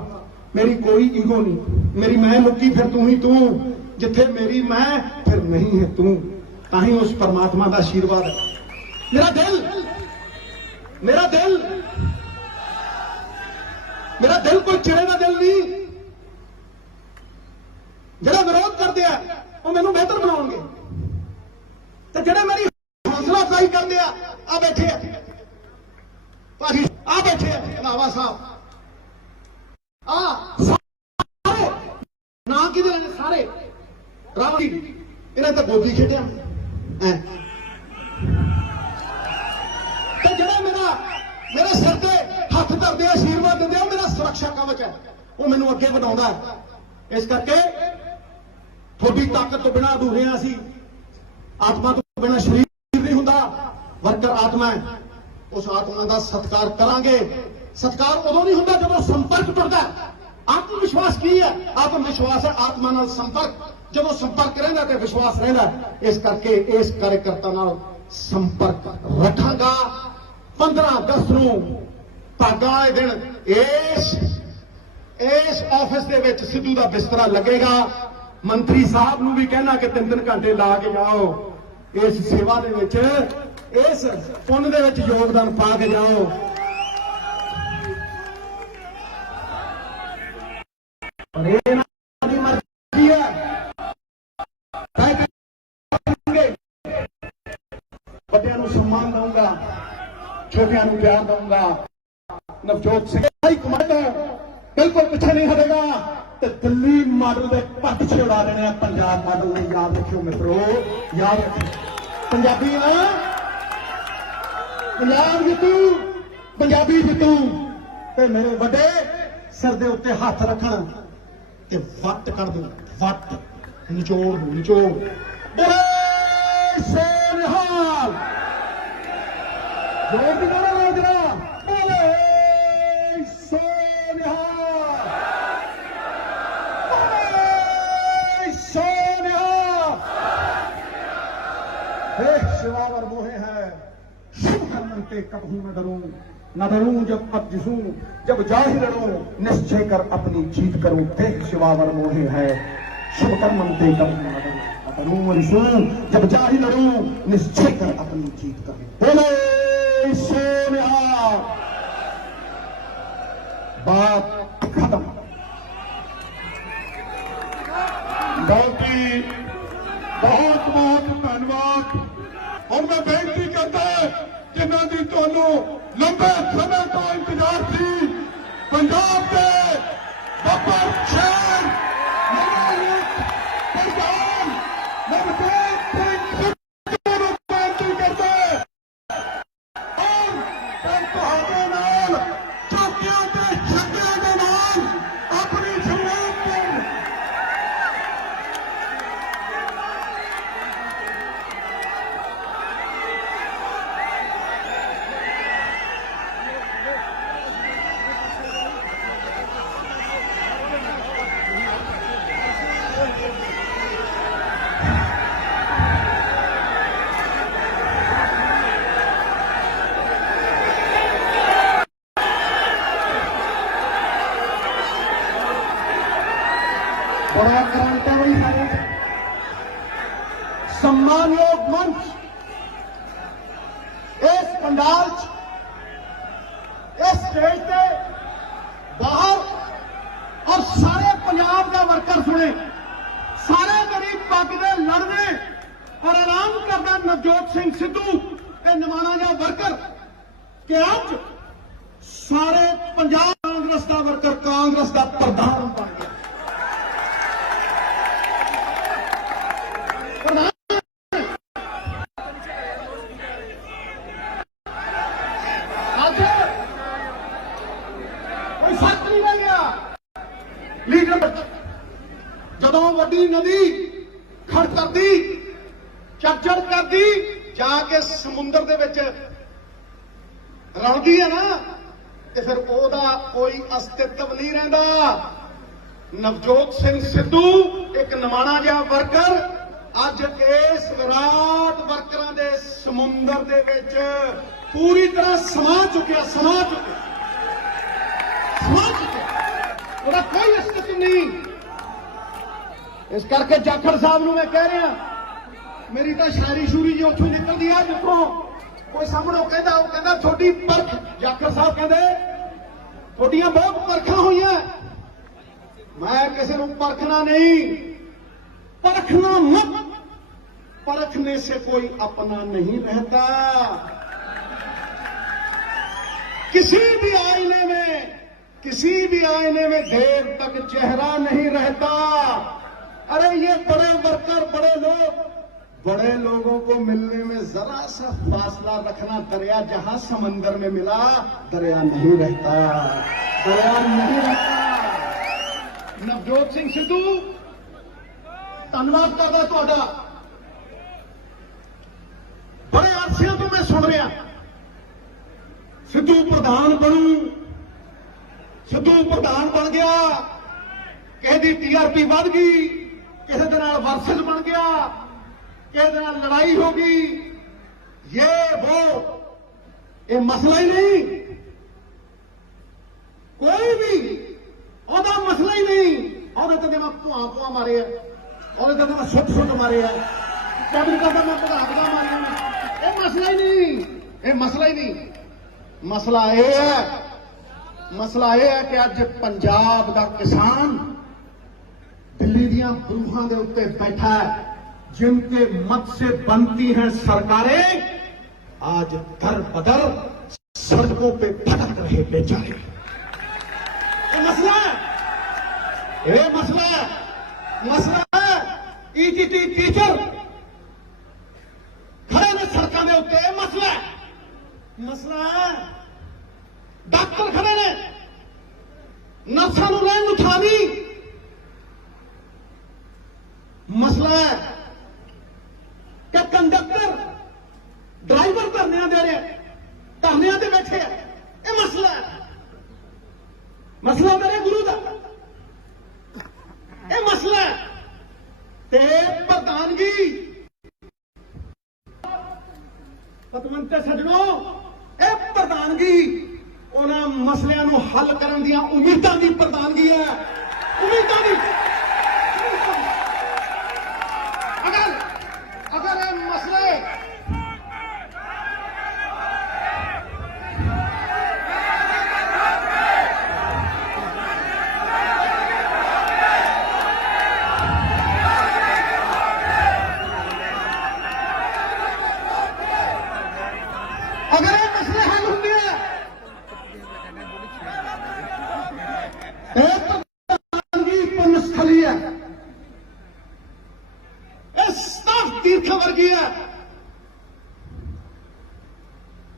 मेरी कोई ईगो नहीं मेरी मैं मुक्की फिर तू ही तू जिथे मेरी मैं फिर नहीं है तू ताही उस परमात्मा का आशीर्वाद है मेरा दिल कोई चिड़े का दिल नहीं जिहड़ा विरोध करते हैं वो मैनू बेहतर बनाउणगे ते जिहड़े मेरी हौसला अफजाई करते हैं आ बैठे भाजी आ बैठे रंधावा साहब सारे ना कि सारे रावण इन्हें तो गोदी खेडिया जिहड़ा मेरे सिर ते हथ धरदे आशीर्वाद दिंदे मेरा सुरक्षा कवच है वो मैनू अगे बढ़ाउंदा है इस करके थोड़ी ताकत तो बिना अधूरे असीं आत्मा बिना शरीर नहीं हुंदा, वर्कर आत्मा है। उस आत्मा का सत्कार करांगे। सत्कार उदों नहीं हुंदा जदों संपर्क टुटदा। आत्मविश्वास की है? आत्मविश्वास है आत्मा नाल संपर्क। जदों संपर्क रहिंदा ते विश्वास रहिंदा। इस करके इस कार्यकर्ता नाल संपर्क रखांगा। 15 अगस्त नूं भागां वाले दिन इस ऑफिस दे विच सिद्धू दा बिस्तरा लगेगा। मंत्री साहब नूं भी कहना कि 3-3 घंटे ला के जाओ इस सेवा दे विच, इस पुण्य दे विच योगदान पा के जाओ। पर ये इन्हां दी मर्जी है। ਵੱਡਿਆਂ ਨੂੰ सम्मान दूंगा, छोटियां ਨੂੰ प्यार दूंगा। नवजोत सिंह हाई कमांडर बिल्कुल पिछे नहीं हटेगा। तो दिल्ली मॉडल के पट छुड़ा देने पंजाब मॉडल ने। याद रखियो मित्रों, याद रखियो। पंजाबी ना पंजाब जितू, पंजाबी जितू। ते मेरे बड़े सिर दे उत्ते हाथ रखन ते वट कर दो, वट निचोड़ दो, निचोड़। बोले सोनिहाल जोर दी नारा लाजरा। बोले सोनिहाल, बोले सोनिहाल। हे शिवावर मोहे है शुभ कर्म के कभी न डरूं, न डरूं जब अब जिसूं, जब जाहि लड़ूं निश्चय कर अपनी जीत करूं। देख शिवावर मोहे है शुभ कर्म के कभी न डरूं, न डरूं रिसूं, जब जाहि लड़ूं निश्चय कर अपनी जीत करूं। बोले सोनिहाल। बात खत्म। बहुत बहुत धन्यवाद। और मैं बेनती करता जिन्हों की तुहानू लंबे समय तो इंतजार थी, पंजाब के बब्बर शेर प्रधान नवजोत सिंह सिद्धू नूं बेनती करता और तुहाडे नाल चौकियां ते छक्कियां दे नाल अपनी शुरुआत कर। बड़ा क्रांतिकारी है सम्मानयोग मंच। इस पंडाल इस स्टेज से बाहर और सारे पंजाब का वर्कर सुने, सारे गरीब पग दे लड़ने और ऐलान करदा नवजोत सिंह सिद्धू ते निमाणा जा वर्कर कि अज सारे पंजाब कांग्रेस का वर्कर कांग्रेस का प्रधान बन गया। जदों वड्डी नदी खड़ करदी चढ़ करदी जाके समुंदर दे विच रलदी है ना, ते फिर ओदा कोई अस्तित्व नहीं रहिंदा। नवजोत सिंह सिद्धू एक निमाणा जिहा वर्कर अज इस विराट वर्करां दे समुंदर दे विच पूरी तरह समा चुकिया। ਉਹਦਾ कोई अस्तित्व नहीं। इस करके जाखड़ साहब नूं मैं कह रहा, मेरी तो शायरी शूरी जी उत्थों निकलदी आ जिथों कोई सामने कहता थोड़ी परख। जाखड़ साहब कहते थोड़ियां बहुत परखां होईयां, मैं किसी नूं परखना नहीं। परखना मत, परखने से कोई अपना नहीं रहता। किसी भी आईने में देर तक चेहरा नहीं रहता। अरे ये बड़े वर्कर, बड़े लोगों को मिलने में जरा सा फासला रखना। दरिया जहां समंदर में मिला दरिया नहीं रहता, दरिया नहीं रहता। नवजोत सिंह सिद्धू धन्यवाद करदा तुहाडा। सुन रहे हैं, सिद्धू प्रधान बनू, सिद्धू प्रधान बन गया, किसी की TRP बढ़ गई, किसी के नाल वर्सेस बन गया, किसी के नाल लड़ाई होगी, ये वो, ये मसला ही नहीं। कोई भी ओदा मसला ही नहीं। और तो मैं भुआ भुआ मारे है, और तो मैं सुट सुट मारे है, क्या करता मैं भगा मारे, ये मसला ही नहीं, ये मसला ही नहीं। मसला यह है कि अज पंजाब का किसान दिल्ली दियां बरूहां दे उत्ते बैठा है, जिनके मत से बनती हैं सरकारें, आज दर बदर सड़कों पे भटक रहे बेचारे। ये मसला है, ये मसला है। ETT टीचर खड़े ने सड़कों के उत्ते, ये मसला है। डॉक्टर खड़े ने, नर्सां नूं लैण उठा दी, मसला है कि कंडक्टर ड्राइवर धरने दे रहे, धरने ते बैठे हैं, ये मसला है। मसला मेरे गुरु का, ये मसला है। ते प्रधानगी पतवंते सजनों, ये प्रधानगी उन्हां मसलियां नूं हल करन दियां उम्मीदां दी प्रधानगी है, उम्मीदां दी। अगर ये मसले हल होंगे, प्रधानगी पुण्यस्थली है, तीर्थ वर्गी है।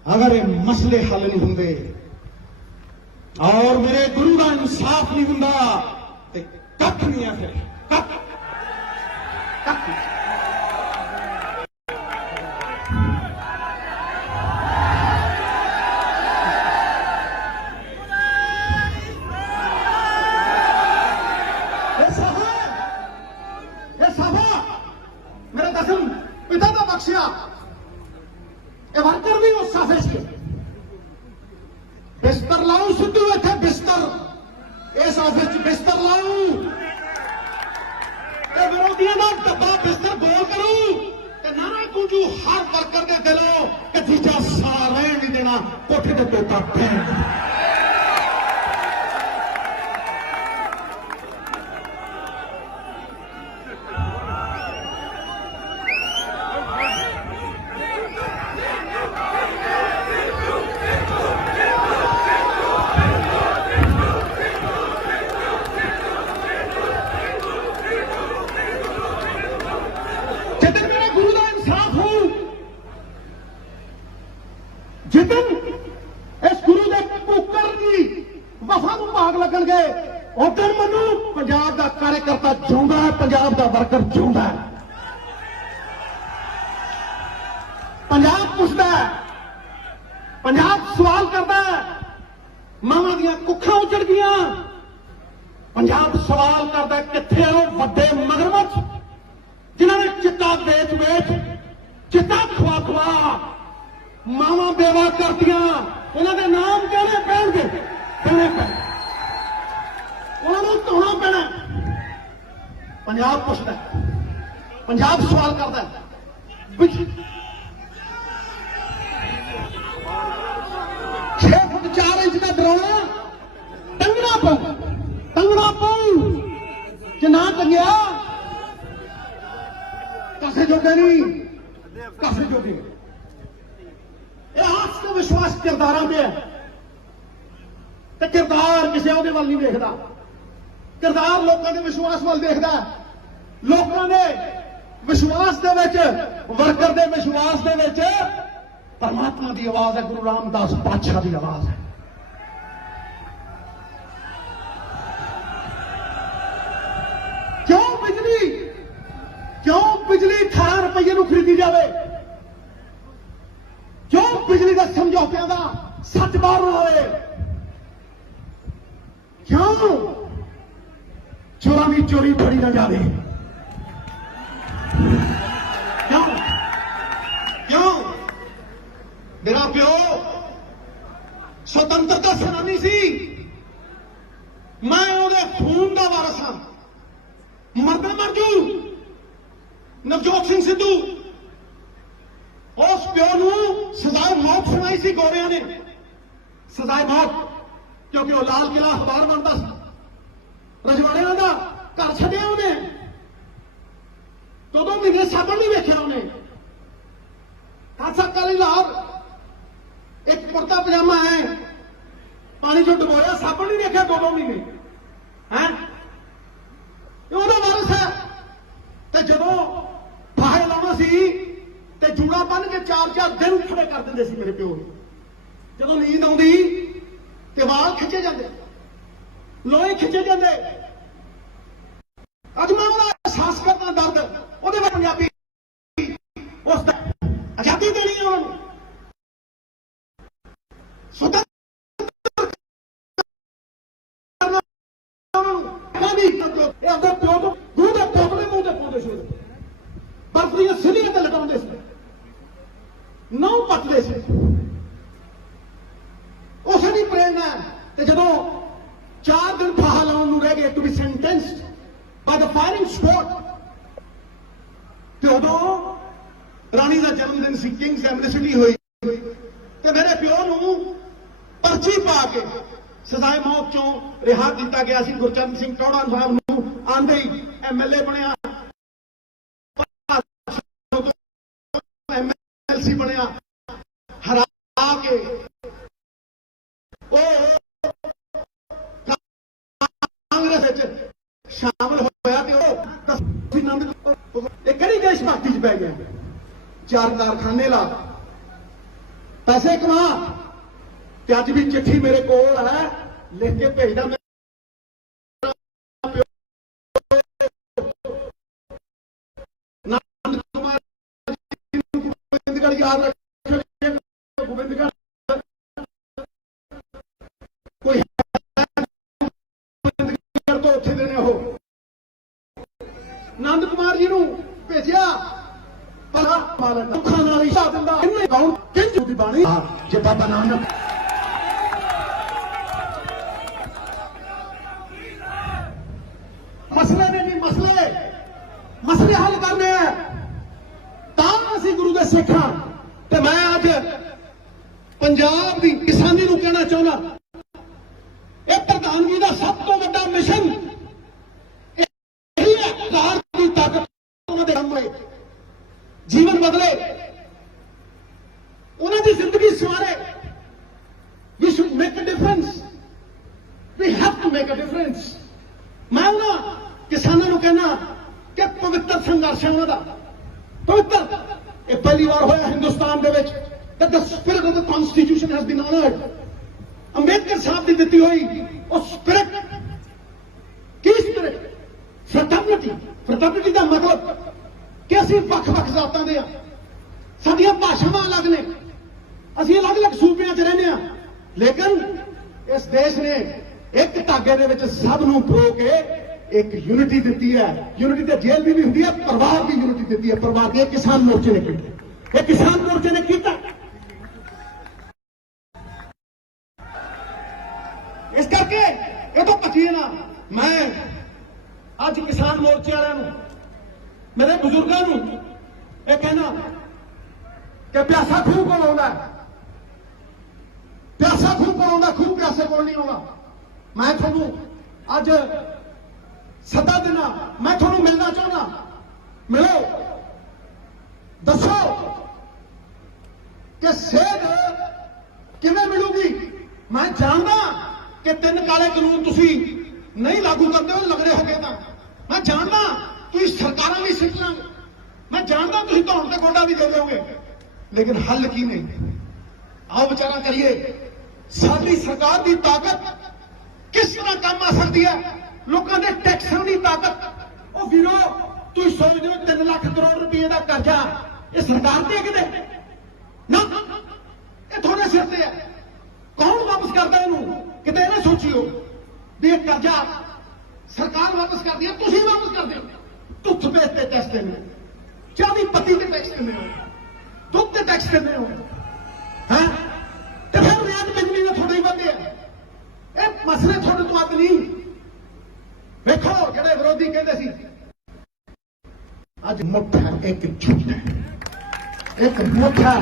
अगर ये मसले हल नहीं होंगे और मेरे गुरु का इंसाफ नहीं होंगे तो कख नहीं है, फिर कख मेरे दसम पिता का बख्शिया, ये वर्कर भी उस साफे से बिस्तर लाऊं, सिद्धू इत्थे बिस्तर, इस ऑफिस बिस्तर लाऊं, विरोधियों का डब्बा बिस्तर गोल करूं, नारा गूंजू हर वर्कर के दिलों कि जीजा सारा रहन नहीं देना, कोठे के तोता बहन। जिदन इस गुरु के कुकर की वफा को भाग लगन गए, उधर मनु पंजाब का कार्यकर्ता जिंदा है, पंजाब का वर्कर जिंदा है। पंजाब पूछता है, पंजाब सवाल करता है, मावा दियां कुखा उजड़ गया, पंजाब सवाल करता है किथे वो वड्डे मगरमच्छ जिन्होंने चिट्टा बेच बेच, चिट्टा खवा खवा मावा बेवा कर दिया, उन्होंने नाम कहने पैणगे, कहने पैण, उन्होंने धोना पैना। पंजाब पूछता है, पंजाब सवाल करता है, 6 फुट 4 इंच का डराउना टंगना पाऊ जे ना टंगिया कासे जोगे नहीं, कासे जोगे नहीं। आज का विश्वास किरदार में है, तो किरदार किसी ओहदे वाल नहीं देखता, किरदार लोगों के विश्वास वाल देखता है। लोगों ने विश्वास दे विच, वर्कर दे विश्वास दे विच परमात्मा की आवाज है, गुरु रामदास पातशाह की आवाज है। क्यों बिजली 18 रुपये खरीदी जाए, क्यों की चोरी फड़ी ना जाए। क्यों क्यों? मेरा प्यो स्वतंत्रता सेनानी सी, मैं ਉਹਦੇ खून का वारस हाँ। मरदा मर जू नवजोत सिंह सिद्धू, उस प्यो ਨੂੰ सजाए मौत सुनाई सी ਗੋਰਿਆਂ ने, सजाए मौत, क्योंकि वो लाल किला अखबार बनता सी, रजवाड़ियां का घर छड्डिया ਉਹਨੇ, 2 महीने साबण नहीं वेखिया ਉਹਨੇ। खालसा अकाली लाहौर एक कुर्ता पजामा है, पानी चो डुबोया, साबण नहीं देखा 2 महीने है। ਉਹਦਾ ਵਾਰਸ है। ਤੇ ਜਦੋਂ ਫਾਹੇ ਲਾਉਣਾ ਸੀ ਤੇ ਜੂੜਾ ਬੰਨ ਕੇ 4-4 ਦਿਨ ਖੜੇ ਕਰ ਦਿੰਦੇ ਸੀ ਮੇਰੇ ਪਿਓ ਨੂੰ। ਜਦੋਂ ਨੀਂਦ ਆਉਂਦੀ ਤੇ ਵਾਲ ਖਿੱਚੇ ਜਾਂਦੇ, ਲੋਹੇ ਖਿੱਚੇ ਜਾਂਦੇ। ਅੱਜ ਮੈਂ ਉਹਦਾ ਅਹਿਸਾਸ ਕਰਦਾ ਦਰਦ, ਉਹਦੇ ਵਿੱਚ ਪੰਜਾਬੀ ਉਸ ਦਾ ਆਜ਼ਾਦੀ ਦੇਣੀ ਹੈ ਉਹਨਾਂ ਨੂੰ, ਸੁਤੰਤਰ ਕਰਨਾ ਉਹਨਾਂ ਨੂੰ। ਇਹ ਆਪਣੇ ਪਿਓ ਤੋਂ ਗੁਰੂ ਦੇ ਪੋਤਲੇ ਮੂੰਹ ਤੇ ਪਾਉਂਦੇ ਸੀ, ਬਰਫ ਦੀਆਂ ਸਿੱਧੀਆਂ ਤੇ ਲਟਾਉਂਦੇ ਸੀ, ਨਹੁੰ ਪੱਟਦੇ ਸੀ। ਉਸੇ ਦੀ ਪ੍ਰੇਰਨਾ ਤੇ ਜਦੋਂ 4 ਦਿਨ ਫਾਹਾ ਲਾਉਣ ਨੂੰ ਰਹਿ ਗਏ to be sentenced by the firing spot, ਤੇ ਉਦੋਂ ਰਾਣੀ ਦਾ ਜਨਮ ਦਿਨ ਸੀ, ਕਿੰਗਸ ਐਮਨੈਸਟੀ ਹੋਈ ਤੇ ਮੇਰੇ ਪਿਓ ਨੂੰ ਪਰਚੀ ਪਾ ਕੇ ਸਜ਼ਾਏ ਮੌਤ ਚੋਂ ਰਿਹਾ ਕੀਤਾ ਗਿਆ ਸੀ। ਗੁਰਚਰਨ ਸਿੰਘ ਟੌੜਾ ਸਾਹਿਬ ਨੂੰ ਆਂਦੇ ਹੀ ਐਮਐਲਏ ਬਣਿਆ, ਐਮਐਲਸੀ ਬਣਿਆ, ਹਰਾ ਕੇ ਉਹ ਕਾਂਗਰਸ ਵਿੱਚ ਸ਼ਾਮਲ ਹੋਇਆ ਤੇ ਉਹ ਨੰਦ ਇਹ ਕਿਹੜੀ ਦੇਸ਼ ਭਗਤੀ ਚ ਪੈ ਗਿਆ। 4 कारखाने ਲਾ, ਪੈਸੇ ਕਮਾ, ਤੇ ਅੱਜ ਵੀ ਚਿੱਠੀ ਮੇਰੇ ਕੋਲ ਹੈ, ਲਿਖ ਕੇ ਭੇਜਦਾ। ਨੰਦ ਕੁਮਾਰ ਜੀ ਨੂੰ ਗੋਬਿੰਦਗੜ੍ਹ ਯਾਦ ਰੱਖਿਓ, ਗੋਬਿੰਦਗੜ੍ਹ ਕੋਈ ਗੋਬਿੰਦਗੜ੍ਹ ਤੋਂ ਉੱਥੇ ਦੇ ਨੇ ਉਹ। ਨੰਦ ਕੁਮਾਰ ਜੀ ਨੂੰ ਭੇਜਿਆ, ਪਰ ਮਾਲਕ ਦੁੱਖਾਂ ਨਾਲ ਹੀ ਸਾਥ ਦਿੰਦਾ। ਇਹਨੇ ਕੌਣ ਕਿੰਜੂ ਦੀ ਬਾਣੀ ਜੇ ਬਾਬਾ ਨਾਨਕ ਮਸਲੇ ਨੇ ਨਹੀਂ, ਮਸਲੇ ਹੱਲ ਕਰਨੇ ਆ ਤਾਂ ਅਸੀਂ ਗੁਰੂ ਦੇ ਸਿੱਖ ਹਾਂ। ਤੇ ਮੈਂ ਅੱਜ ਪੰਜਾਬ ਦੀ ਕਿਸਾਨੀ ਨੂੰ ਕਹਿਣਾ ਚਾਹੁੰਦਾ, ਇਹ ਪ੍ਰਧਾਨਗੀ ਦਾ ਸਭ ਤੋਂ ਵੱਡਾ ਮਿਸ਼ਨ ਇਹੀ ਹੈ, ਕਾਰ ਦੀ ਤਾਕਤ ਉਹਨਾਂ ਦੇ ਕੰਮ ਹੋਏ, ਜੀਵਨ ਬਦਲੇ, ਉਹਨਾਂ ਦੀ ਜ਼ਿੰਦਗੀ ਸਵਾਰੇ। We should make a difference, we have to make a difference. ਮੈਂ ਉਹਨਾਂ ਕਿਸਾਨਾਂ ਨੂੰ ਕਹਿਣਾ ਕਿ ਪਵਿੱਤਰ ਸੰਘਰਸ਼ ਹੈ ਉਹਨਾਂ ਦਾ, ਪਵਿੱਤਰ। ਇਹ ਪਹਿਲੀ ਵਾਰ ਹੋਇਆ ਹਿੰਦੁਸਤਾਨ ਦੇ ਵਿੱਚ that the spirit of the constitution has been honored। Ambedkar ਸਾਹਿਬ ਦੀ ਦਿੱਤੀ ਹੋਈ ਉਹ ਸਪਿਰਿਟ, ਕੀ ਸਪਿਰਿਟ? ਫਰਟਰਨਿਟੀ ਦਾ ਮਤਲਬ ਕਿ ਅਸੀਂ ਵੱਖ-ਵੱਖ ਜ਼ਾਤਾਂ ਦੇ ਆ, ਸਾਡੀਆਂ ਭਾਸ਼ਾਵਾਂ ਅਲੱਗ ਨੇ, ਅਸੀਂ ਅਲੱਗ-ਅਲੱਗ ਸੂਬਿਆਂ 'ਚ ਰਹਿੰਦੇ ਆ, ਲੇਕਿਨ ਇਸ ਦੇਸ਼ ਨੇ ਇੱਕ ਧਾਗੇ ਦੇ ਵਿੱਚ ਸਭ ਨੂੰ ਪਰੋ ਕੇ ਇੱਕ ਯੂਨਿਟੀ ਦਿੱਤੀ ਹੈ। ਯੂਨਿਟੀ ਤੇ ਜੇਲ੍ਹ ਵੀ ਹੁੰਦੀ ਹੈ, ਪਰਿਵਾਰ ਦੀ ਯੂਨਿਟੀ ਦਿੱਤੀ ਹੈ। ਪਰਿਵਾਰ ਦੀ ਕਿਸਾਨ ਮੋਰਚੇ ਨੇ ਕੀਤੀ, ਇਹ ਕਿਸਾਨ ਮੋਰਚੇ ਨੇ ਕੀਤਾ। ਇਸ ਕਰਕੇ ਇਹ ਤੋਂ ਭੱਜੀਏ ਨਾ। ਮੈਂ ਅੱਜ ਕਿਸਾਨ ਮੋਰਚੇ ਵਾਲਿਆਂ ਨੂੰ, ਮੇਰੇ ਬਜ਼ੁਰਗਾਂ ਨੂੰ ਇਹ ਕਹਿਣਾ ਕਿ ਪਿਆਸਾ ਖੂਹ ਕੋਲ ਆਉਂਦਾ, ਪਿਆਸਾ ਖੂਹ ਕੋਲ ਆਉਂਦਾ, ਖੂਹ ਪਿਆਸੇ ਕੋਲ ਨਹੀਂ ਆਉਂਦਾ। ਮੈਂ ਤੁਹਾਨੂੰ ਅੱਜ ਸੱਦਾ ਦੇਣਾ, ਮੈਂ ਤੁਹਾਨੂੰ ਮਿਲਣਾ ਚਾਹੁੰਦਾ, ਮਿਲੋ, ਦੱਸੋ ਕਿ ਸੇਧ ਕਿਵੇਂ ਮਿਲੂਗੀ। ਮੈਂ ਜਾਣਦਾ ਕਿ 3 ਕਾਲੇ ਕਾਨੂੰਨ ਤੁਸੀਂ ਨਹੀਂ ਲਾਗੂ ਕਰਦੇ ਹੋ, ਲੱਗਦੇ ਹੋਗੇ ਤਾਂ ਮੈਂ ਜਾਣਦਾ ਤੁਸੀਂ ਸਰਕਾਰਾਂ ਵੀ ਸਿੱਟ ਲਾਂਗੇ, ਮੈਂ ਜਾਣਦਾ ਤੁਸੀਂ ਧੌਣ ਤੇ ਗੋਡਾ ਵੀ ਦੇ ਦਿਓਗੇ, ਲੇਕਿਨ ਹੱਲ ਕੀ ਨਹੀਂ। ਆਓ ਵਿਚਾਰਾ ਕਰੀਏ, ਸਾਡੀ ਸਰਕਾਰ ਦੀ ਤਾਕਤ ਕਿਸ ਤਰ੍ਹਾਂ ਕੰਮ ਆ ਸਕਦੀ ਹੈ। ਲੋਕਾਂ ਦੇ ਟੈਕਸਾਂ ਦੀ ਤਾਕਤ, ਉਹ ਵੀਰੋ ਤੁਸੀਂ ਸੋਚਦੇ ਹੋ 3 ਲੱਖ ਕਰੋੜ ਰੁਪਏ ਦਾ ਕਰਜ਼ਾ ਇਹ ਸਰਕਾਰ ਤੇ ਕਿਤੇ ਨਾ, ਇਹ ਤੁਹਾਡੇ ਸਿਰ ਤੇ ਹੈ। ਕੌਣ ਵਾਪਸ ਕਰਦਾ ਇਹਨੂੰ? ਕਿਤੇ ਇਹ ਨਾ ਸੋਚਿਓ ਵੀ ਇਹ ਕਰਜ਼ਾ सरकार वापस कर दिया, तुम वापस कर दो। धुथ पे टैक्स देने, चाली पत्ती ते टैक्स देने हो, दुध ते टैक्स देने हो, हैं? ते फिर रेट बिजली ने थोड़े ही बढ़े। ये मसले थोड़े तो अद नहीं। देखो जेडे विरोधी कहते सी अज मुठ है एक झूठ है, एक मुठ है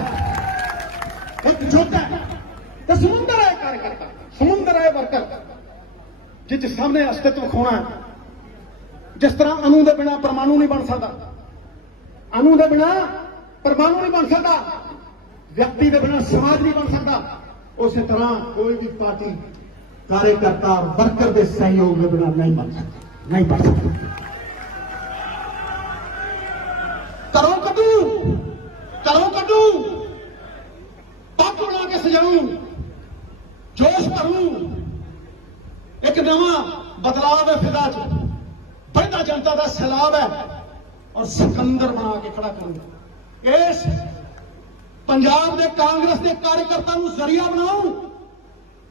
एक झूठ है। तो समुंदर है कार्यकर्ता, समुंदर है वर्कर, जिस सामने अस्तित्व खोना है। जिस तरह अणु के बिना परमाणु नहीं बन सकता, अणु के बिना परमाणु नहीं बन सकता, व्यक्ति के बिना समाज नहीं बन सकता, उसी तरह कोई भी पार्टी कार्यकर्ता और वर्कर के सहयोग के बिना नहीं बन सकता, नहीं बन सकता। करो कटू पग बना के सजाऊं, जोश भरूं, एक नवा बदलाव है फिदा च, बढ़ता जनता का सैलाब है और सिकंदर बना के खड़ा करूंगा। इस पंजाब के कांग्रेस के कार्यकर्ता जरिया बनाऊं,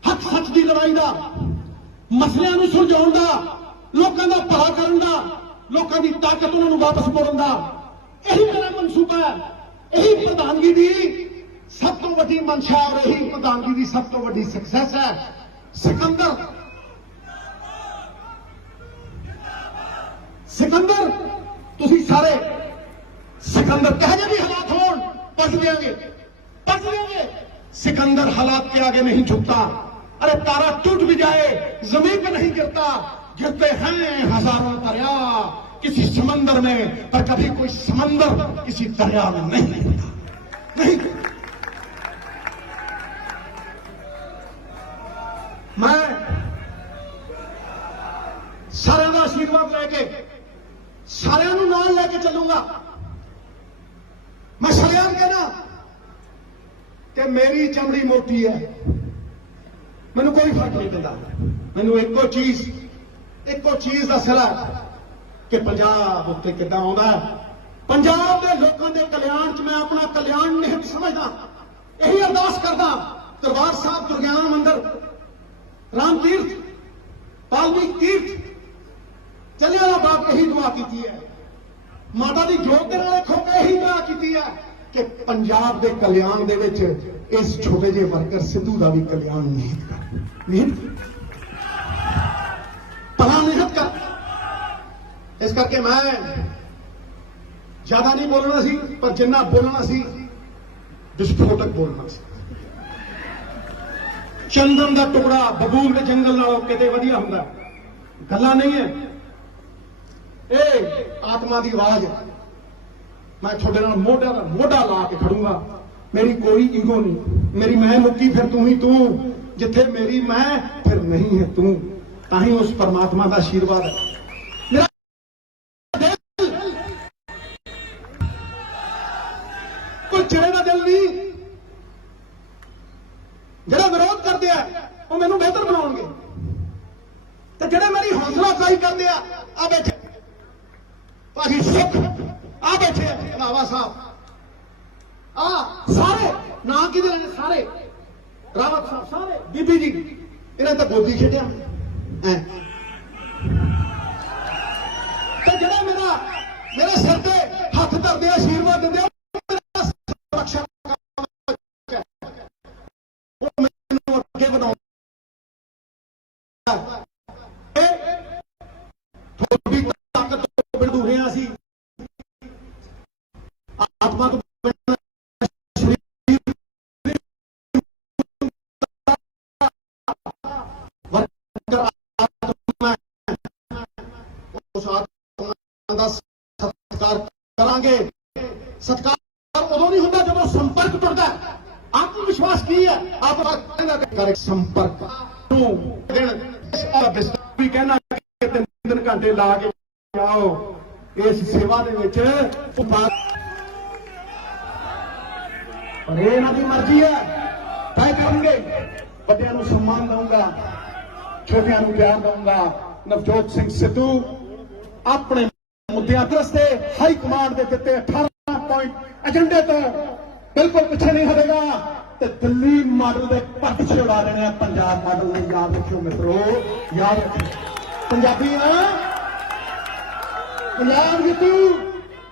हक सच की लड़ाई का, मसलियां नूं सुलझाउण दा, लोकां दा भला करन दा, लोकां दी ताकत उन्हां नूं वापस मोड़न दा। यही मेरा मनसूबा है, यही प्रधानगी की सब तो वड्डी मंशा और यही प्रधानगी की सब तो वड्डी सक्सैस है। सिकंदर सिकंदर तुसी सारे सिकंदर कह भी हालात होण पस देंगे, पस देंगे। सिकंदर हालात के आगे नहीं झुकता। अरे तारा टूट भी जाए जमीन पे नहीं गिरता, गिरते हैं हजारों दरिया किसी समंदर में, पर कभी कोई समंदर किसी दरिया में नहीं गिरता, नहीं गिरता। मैं सारे का आशीर्वाद लेके सारे नाल लेके चलूंगा। मैं सरेआम कहना कि मेरी चमड़ी मोटी है, मैनू कोई फर्क नहीं पैंदा। मैनू एको चीज का सिला कि पंजाब उत्ते किद्दां आउंदा है। पंजाब के लोगों के कल्याण च मैं अपना कल्याण निहित समझदा। यही अरदास करदा। दरबार साहब दुर्गियाना मंदिर, राम तीर्थ, वाल्मीकि तीर्थ, जलियांवाला बाग यही दुआ की है। माता की जोत के नाल खो के यही दुआ की है कि पंजाब के कल्याण दे विच इस छोटे जे वर्कर सिद्धू का भी कल्याण निहित कर, निहित भला निहित कर। इस करके मैं ज्यादा नहीं बोलना सी, पर जिन्ना बोलना सी विस्फोटक बोलना सी। चंदन का टुकड़ा बबूल के जंगल नालों किते वधिया हुंदा, गल्लां नहीं है। ए आत्मा की आवाज है। मैं थोड़े नाल मोढा ला के खड़ूंगा। मेरी कोई ईगो नहीं, मेरी मैं मुक्की फिर तू ही तू, जिथे मेरी मैं फिर नहीं है तू। ताही उस परमात्मा का आशीर्वाद है। मेरा दिल कोई चिड़े का दिल नहीं। जेड़ा विरोध करते हैं वो मैनू बेहतर बनाउणगे, ते जेड़े मेरी हौसला अफजाई करते हैं आ बैठे भाजी सुख आ बैठे रंधावा साहब, आ सारे ना कि सारे रावत साहब, सारे बीबी जी, इन्हें तो गोदी खेडिया। जेड़ा मेरे सिर पे हाथ धरते आशीर्वाद देंगे अगे बढ़ाओ। थोड़ी ताकत तो बिंदु रहा सी, आत्मा तो सत्कार करांगे। सत्कार उदों नहीं होता जब संपर्क टुटता है। आत्मविश्वास की है आप संपर्क भी कहना 3 घंटे ला के आओ इस सेवा दे विच, पर ये इन्हां दी मर्जी है, तय करेंगे। बड़ियां नूं सम्मान दूंगा, छोटियां नूं प्यार दूंगा। नवजोत सिंह सिद्धू अपने मुद्दਿਆਂ ਤੇ हाई कमांड के दिते 18 पॉइंट एजेंडे तो बिल्कुल पिछे नहीं हटेगा। तो दिल्ली मॉडल के पट छुड़ा देने पंजाब मॉडल ने, याद रखियो मित्रों, याद रखियो। पंजाबी ना पंजाब जितू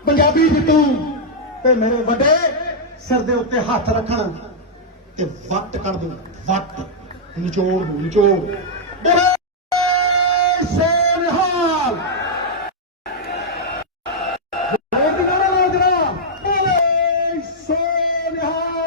पंजाबी जितू ते मेरे बड़े सिर दे उत्ते हाथ रखण ते वट कर दूं वट निचोड़ दूं निचोड़ बोले सो निहाल बोले सो निहाल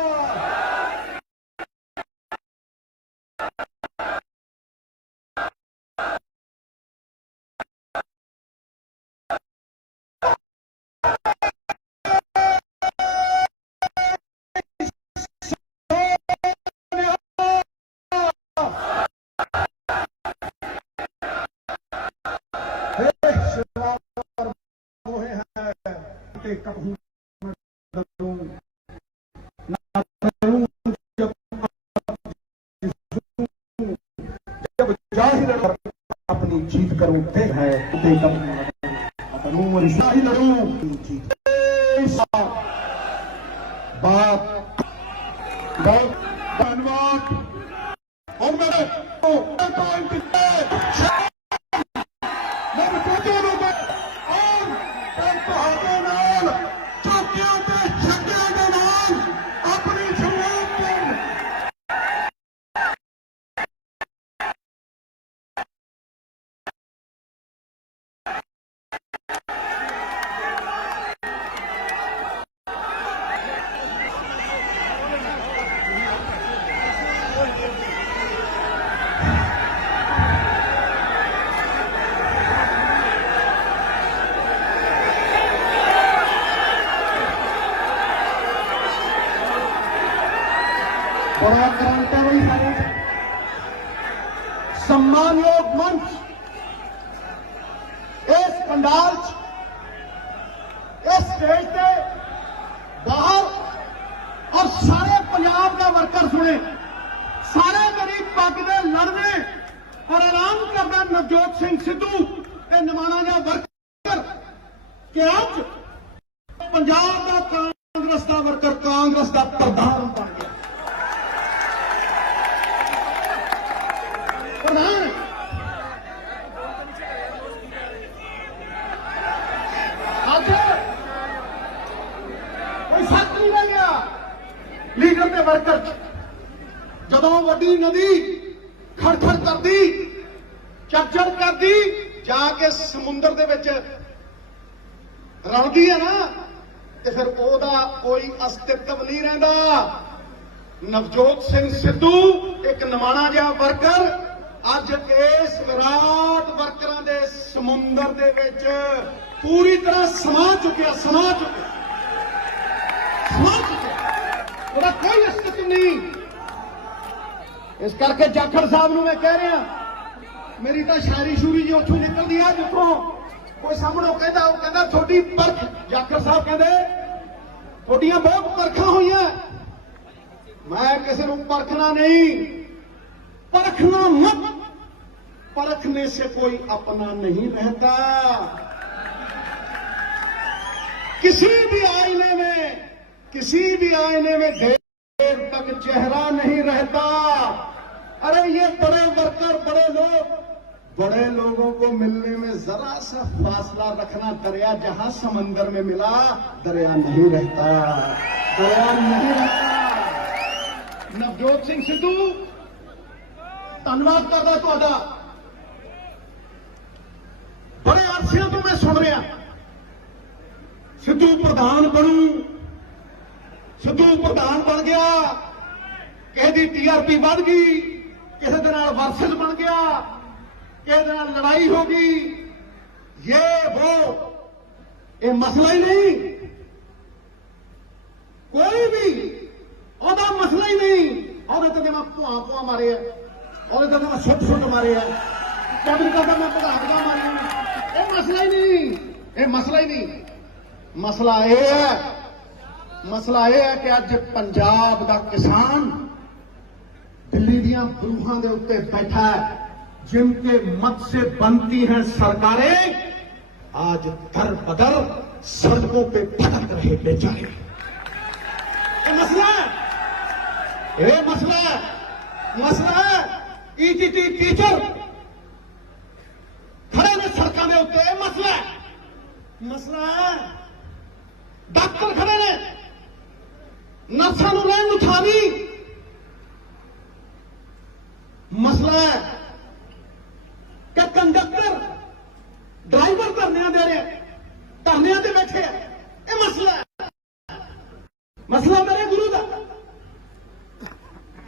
कबहू डरूं ना डरूं जब जाहिर अपनी जीत करूं ते है डरूं और शाही लड़ूं जीत बात बहुत धन्यवाद और मेरे बड़ा क्रांतिकारी है सम्मान योग मंच इस पंडाल इस स्टेज पे बाहर और सारे पंजाब का वर्कर सुने सारे गरीब पग दे लड़ने और ऐलान करदा नवजोत सिंह सिद्धू ते निमाणा जा वर्कर कि अज पंजाब का कांग्रेस का वर्कर कांग्रेस का प्रधान बन गया प्रधान आज कोई सच नहीं रह गया लीडर के वर्कर जदों वड्डी नदी खड़खड़ कर दी चकचड़ कर दी जाके समुंदर दे विच रलदी है ना ते फिर ओदा कोई अस्तित्व नहीं रहिंदा नवजोत सिंह सिद्धू एक निमाणा जिहा वर्कर अज इस विराट वर्करां दे समुंदर दे विच पूरी तरह समा चुकिया ਉਹਦਾ कोई अस्तित्व नहीं इस करके जाखड़ साहब नूं मैं कह रहा मेरी तो शायरी शूरी जी उत्थों निकलदी है जिथों कोई सामणों कहंदा थोड़ी परख जाखड़ साहब कहंदे थोड़ियां बहुत परखां होईयां मैं किसी नूं परखना नहीं परखना मत परखने से कोई अपना नहीं रहता किसी भी आईने में देर तक चेहरा नहीं रहता अरे ये बड़े वर्कर बड़े लोगों को मिलने में जरा सा फासला रखना दरिया जहां समंदर में मिला दरिया नहीं रहता नवजोत सिंह सिद्धू धन्यवाद करदा तुहाडा बड़े अरसे तो मैं सुन रहा सिद्धू प्रधान बनू सिद्धू प्रधान बन गया किसी की टीआरपी बढ़ गई किसी के नाल वर्सेस बन गया किसी के नाल लड़ाई हो गई ये वो ये मसला ही नहीं कोई भी ओदा मसला ही नहीं और तो मैं भुआ मारे और तो मैं सुट मारे कैबिनेट का मैं प्रधान मारे ये मसला ही नहीं मसला यह है कि अज पंजाब का किसान दिल्ली दियां बरूहां दे उत्ते बैठा है जिनके मत से बनती हैं सरकारें आज दर बदर सड़कों पे भटक रहे बेचारे ये मसला है ईटीटी टीचर सड़कों के उत्ते मसला है, मसला है। डॉक्टर खड़े ने, नर्सां नूं रहण नूं थां नहीं। मसला है कि कंडक्टर ड्राइवर धरने दे रहे, धरने ते बैठे हैं। ये मसला है, मसला मेरे गुरु का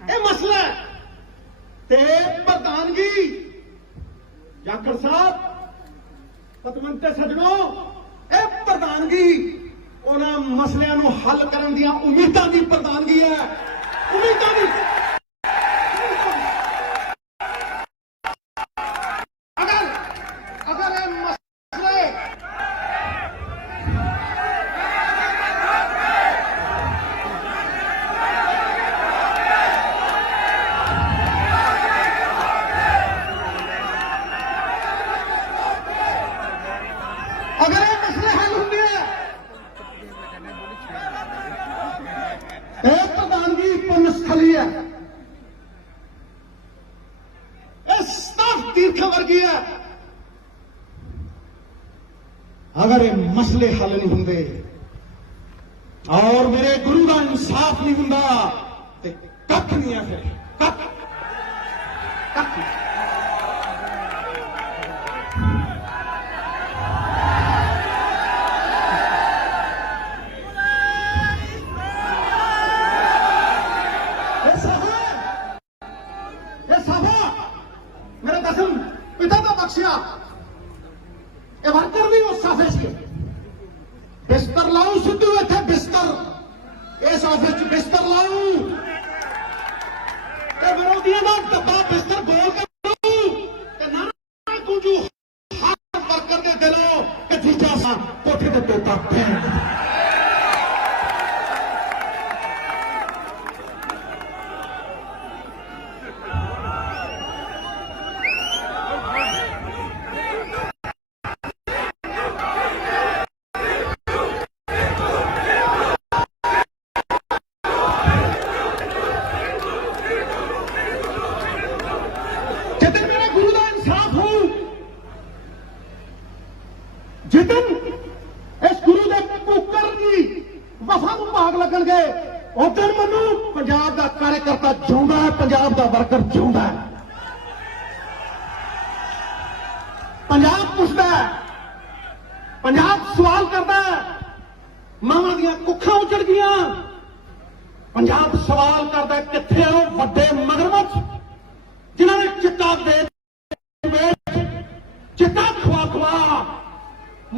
ये मसला है। ते प्रधानगी जाखड़ साहब, पतवंते सजणों, ये प्रधानगी उन्हां मसलियां नूं हल करन दीआं उम्मीदां दी प्रधानगी है, उम्मीदां दी। अगर ये मसले हल होंगे, प्रधानगी पुण्यस्थली है, तीर्थ वर्गी है। अगर ये मसले हल नहीं होंगे और मेरे गुरु का इंसाफ नहीं होंगे तो कख नहीं है, फिर कख कख। मेरे दसम पिता का बख्शिया ये वर्कर भी उस ऑफिस के बिस्तर लाऊं सिद्धू इत्थे बिस्तर इस ऑफिस बिस्तर लाऊं ते विरोधियों का डब्बा बिस्तर गोल करूं ते ना कुंजू हर वर्कर दे दिलों कि जीजा सा कोठे ते तोता पैन। जितन मेरे गुरु का इंसाफ हो, जितन इस गुरु के कुकर की वफा को भाग लगन गए उदन मनु पंजाब का कार्यकर्ता जिउंदा है, पंजाब का वर्कर जिउंदा है। पंजाब पुछदा है, पंजाब सवाल करता है, मावां दियां कुखां उजड़ गईयां। पंजाब सवाल करता है कित्थे आ ओह वड्डे मगरमच्छ जिन्होंने चिट्टा दे चिट्टा खुआ खुआ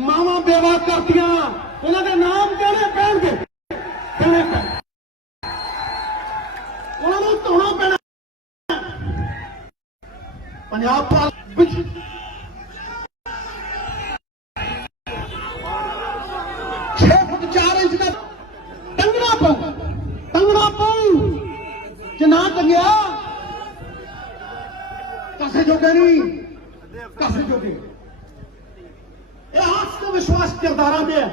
मावा बेवा कर दिया, उन्होंने नाम कहने पैणगे, कहने पैण उन्होंने धोना पैना। पंजाब पाल 6 फुट 4 इंच का टंगना पाऊ जे ना टंगिया कसे जोगे नहीं, कसे जोगे। आज तो विश्वास किरदार में है,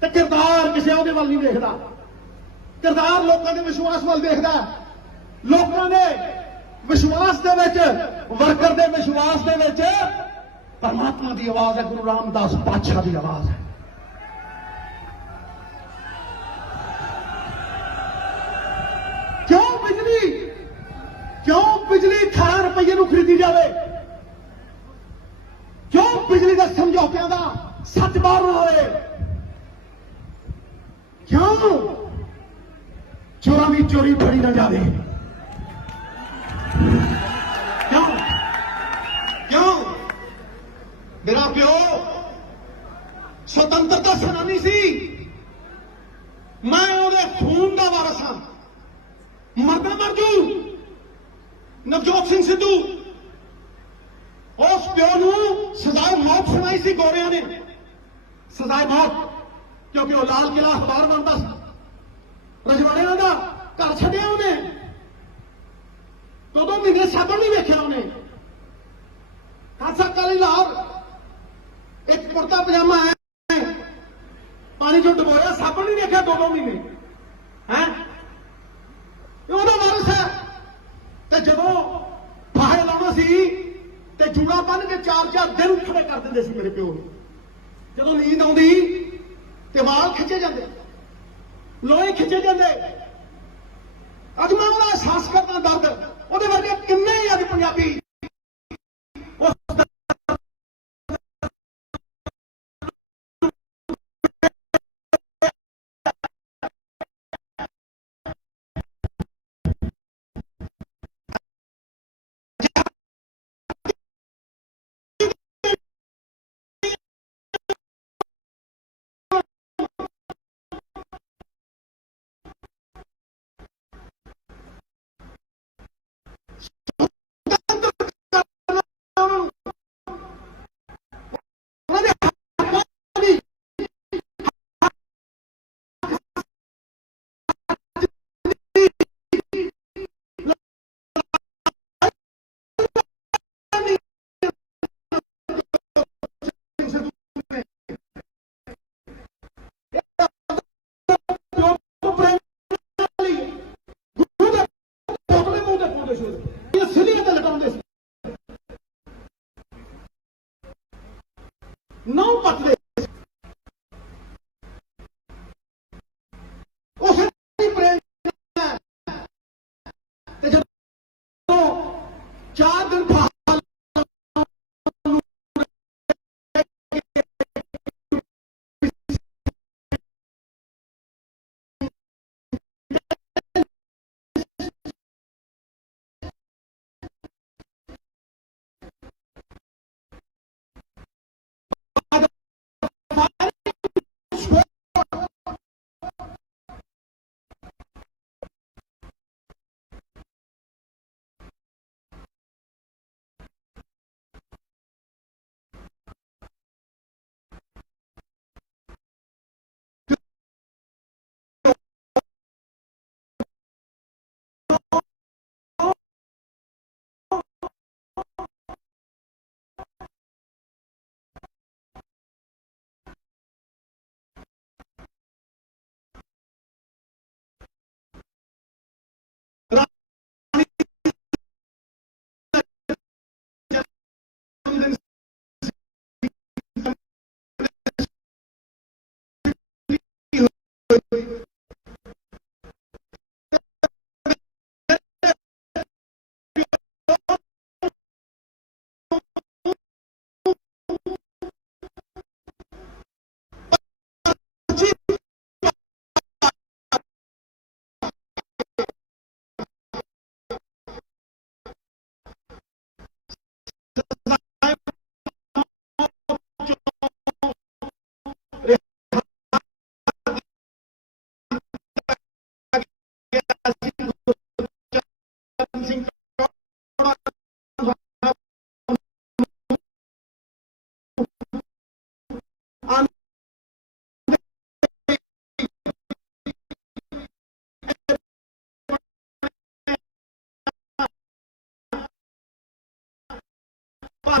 तो किरदार किसी ओहदे वल नहीं देखता, किरदार लोगों के विश्वास वल देखता। लोगों ने विश्वास दे विच, वर्कर दे विश्वास दे विच परमात्मा की आवाज है, गुरु रामदास पातशाह की आवाज है। क्यों बिजली 18 रुपये में खरीदी जाए? क्यों बिजली के समझौतियों का सच बाहर ना आए? क्यों चोरा भी चोरी फड़ी ना जाए? क्यों क्यों मेरा प्यो स्वतंत्रता सेनानी सी, मैं ਉਹਦੇ खून का वारस हाँ। मरदा मर जू नवजोत सिंह सिद्धू उस प्यो नूं सजाए मौत सुनाई सी गोरियां ने, सजाए मौत, क्योंकि वो लाल किला अखबार बनता सी, रजवाड़ियां का घर छड्डिया उन्हें, 2 महीने साबण नहीं वेखिया उन्हें। खालसा काली लाहौर एक कुर्ता पजामा है, पानी चो डुबोया, साबण नहीं देखा 2 महीने है। वारस है, तो जो फाहे लाना सी ते ਤੇ ਜੂੜਾ ਬੰਨ ਕੇ 4-4 ਦਿਨ ਖੜੇ ਕਰ ਦਿੰਦੇ ਸੀ ਮੇਰੇ ਪਿਓ ਨੂੰ। ਜਦੋਂ ਨੀਂਦ ਆਉਂਦੀ ਤੇ ਵਾਲ ਖਿੱਚੇ ਜਾਂਦੇ, ਲੋਹੇ ਖਿੱਚੇ ਜਾਂਦੇ। ਅੱਜ ਮੈਂ ਉਹਦਾ ਅਹਿਸਾਸ ਕਰਦਾ ਦਰਦ, ਉਹਦੇ ਵਰਗੇ ਕਿੰਨੇ ਹੀ ਅੱਜ ਪੰਜਾਬੀ ਨੌ ਪੱਟਦੇ ਉਸ ਦੀ ਪ੍ਰੇਰਣਾ ਤੇ ਜਦੋਂ 4 ਦਿਨ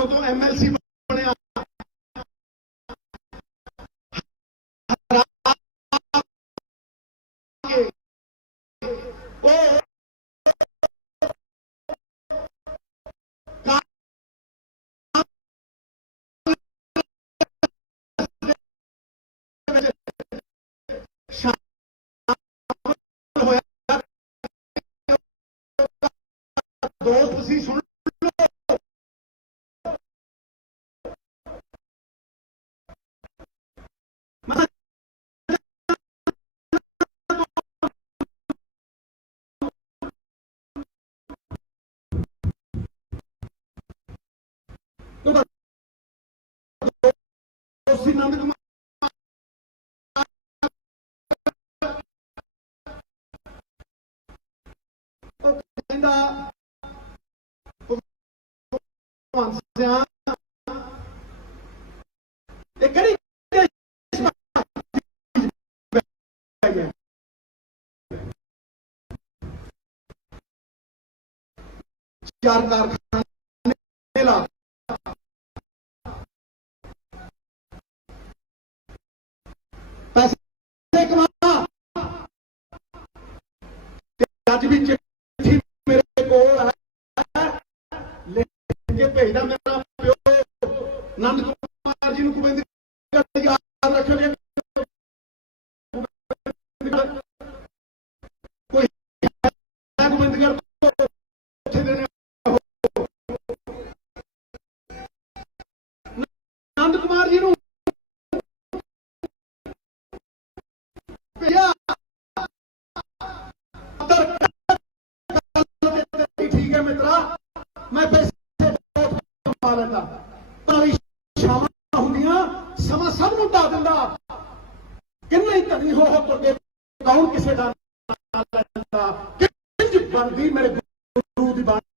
ਤੋਂ MLC ਬਣਿਆ ਦੋਸਤ ਤੁਸੀਂ ਸੁਣ ਨੰਦ ਕੁਮਾਰ ਉਹ ਕਹਿੰਦਾ ਇਹ ਕਿਹੜੀ ਚਾਰ ਕਾਰਖਾਨੇ ਲਾ ਪੈਸੇ ਕਮਾ ਅੱਜ ਵੀ ਚਿੱਠੀ ਮੇਰੇ ਕੋਲ ਹੈ ਲਿਖ ਕੇ ਭੇਜਦਾ ਮੇਰਾ ਗੋਬਿੰਦਗੜ੍ਹ ਕੋਈ ਹੈ ਗੋਬਿੰਦਗੜ੍ਹ ਤੋਂ ਉੱਥੇ ਦੇ ਨੇ ਆਨੰਦ ਕੁਮਾਰ ਜੀ ਨੂੰ ਭਈਆ ਠੀਕ ਹੈ ਮਿੱਤਰਾ ਮੈਂ ਪੈਸੇ ਬਹੁਤ ਕਮਾ ਲੈਂਦਾ ਪਰ ਸ਼ਾਮਾਂ ਹੁੰਦੀਆਂ ਸਮਾਂ ਸਭ ਨੂੰ ਢਾ ਦਿੰਦਾ ਕਿੰਨੇ ਹੀ ਧਨੀ ਹੋ ਤੁਹਾਡੇ ਕੌਣ ਕਿਸੇ ਦਾ ਨਾਲ ਲੈਂਦਾ ਕਿੰਜ ਬਣਦੀ ਮੇਰੇ ਗੁਰੂ ਦੀ ਬਾਣੀ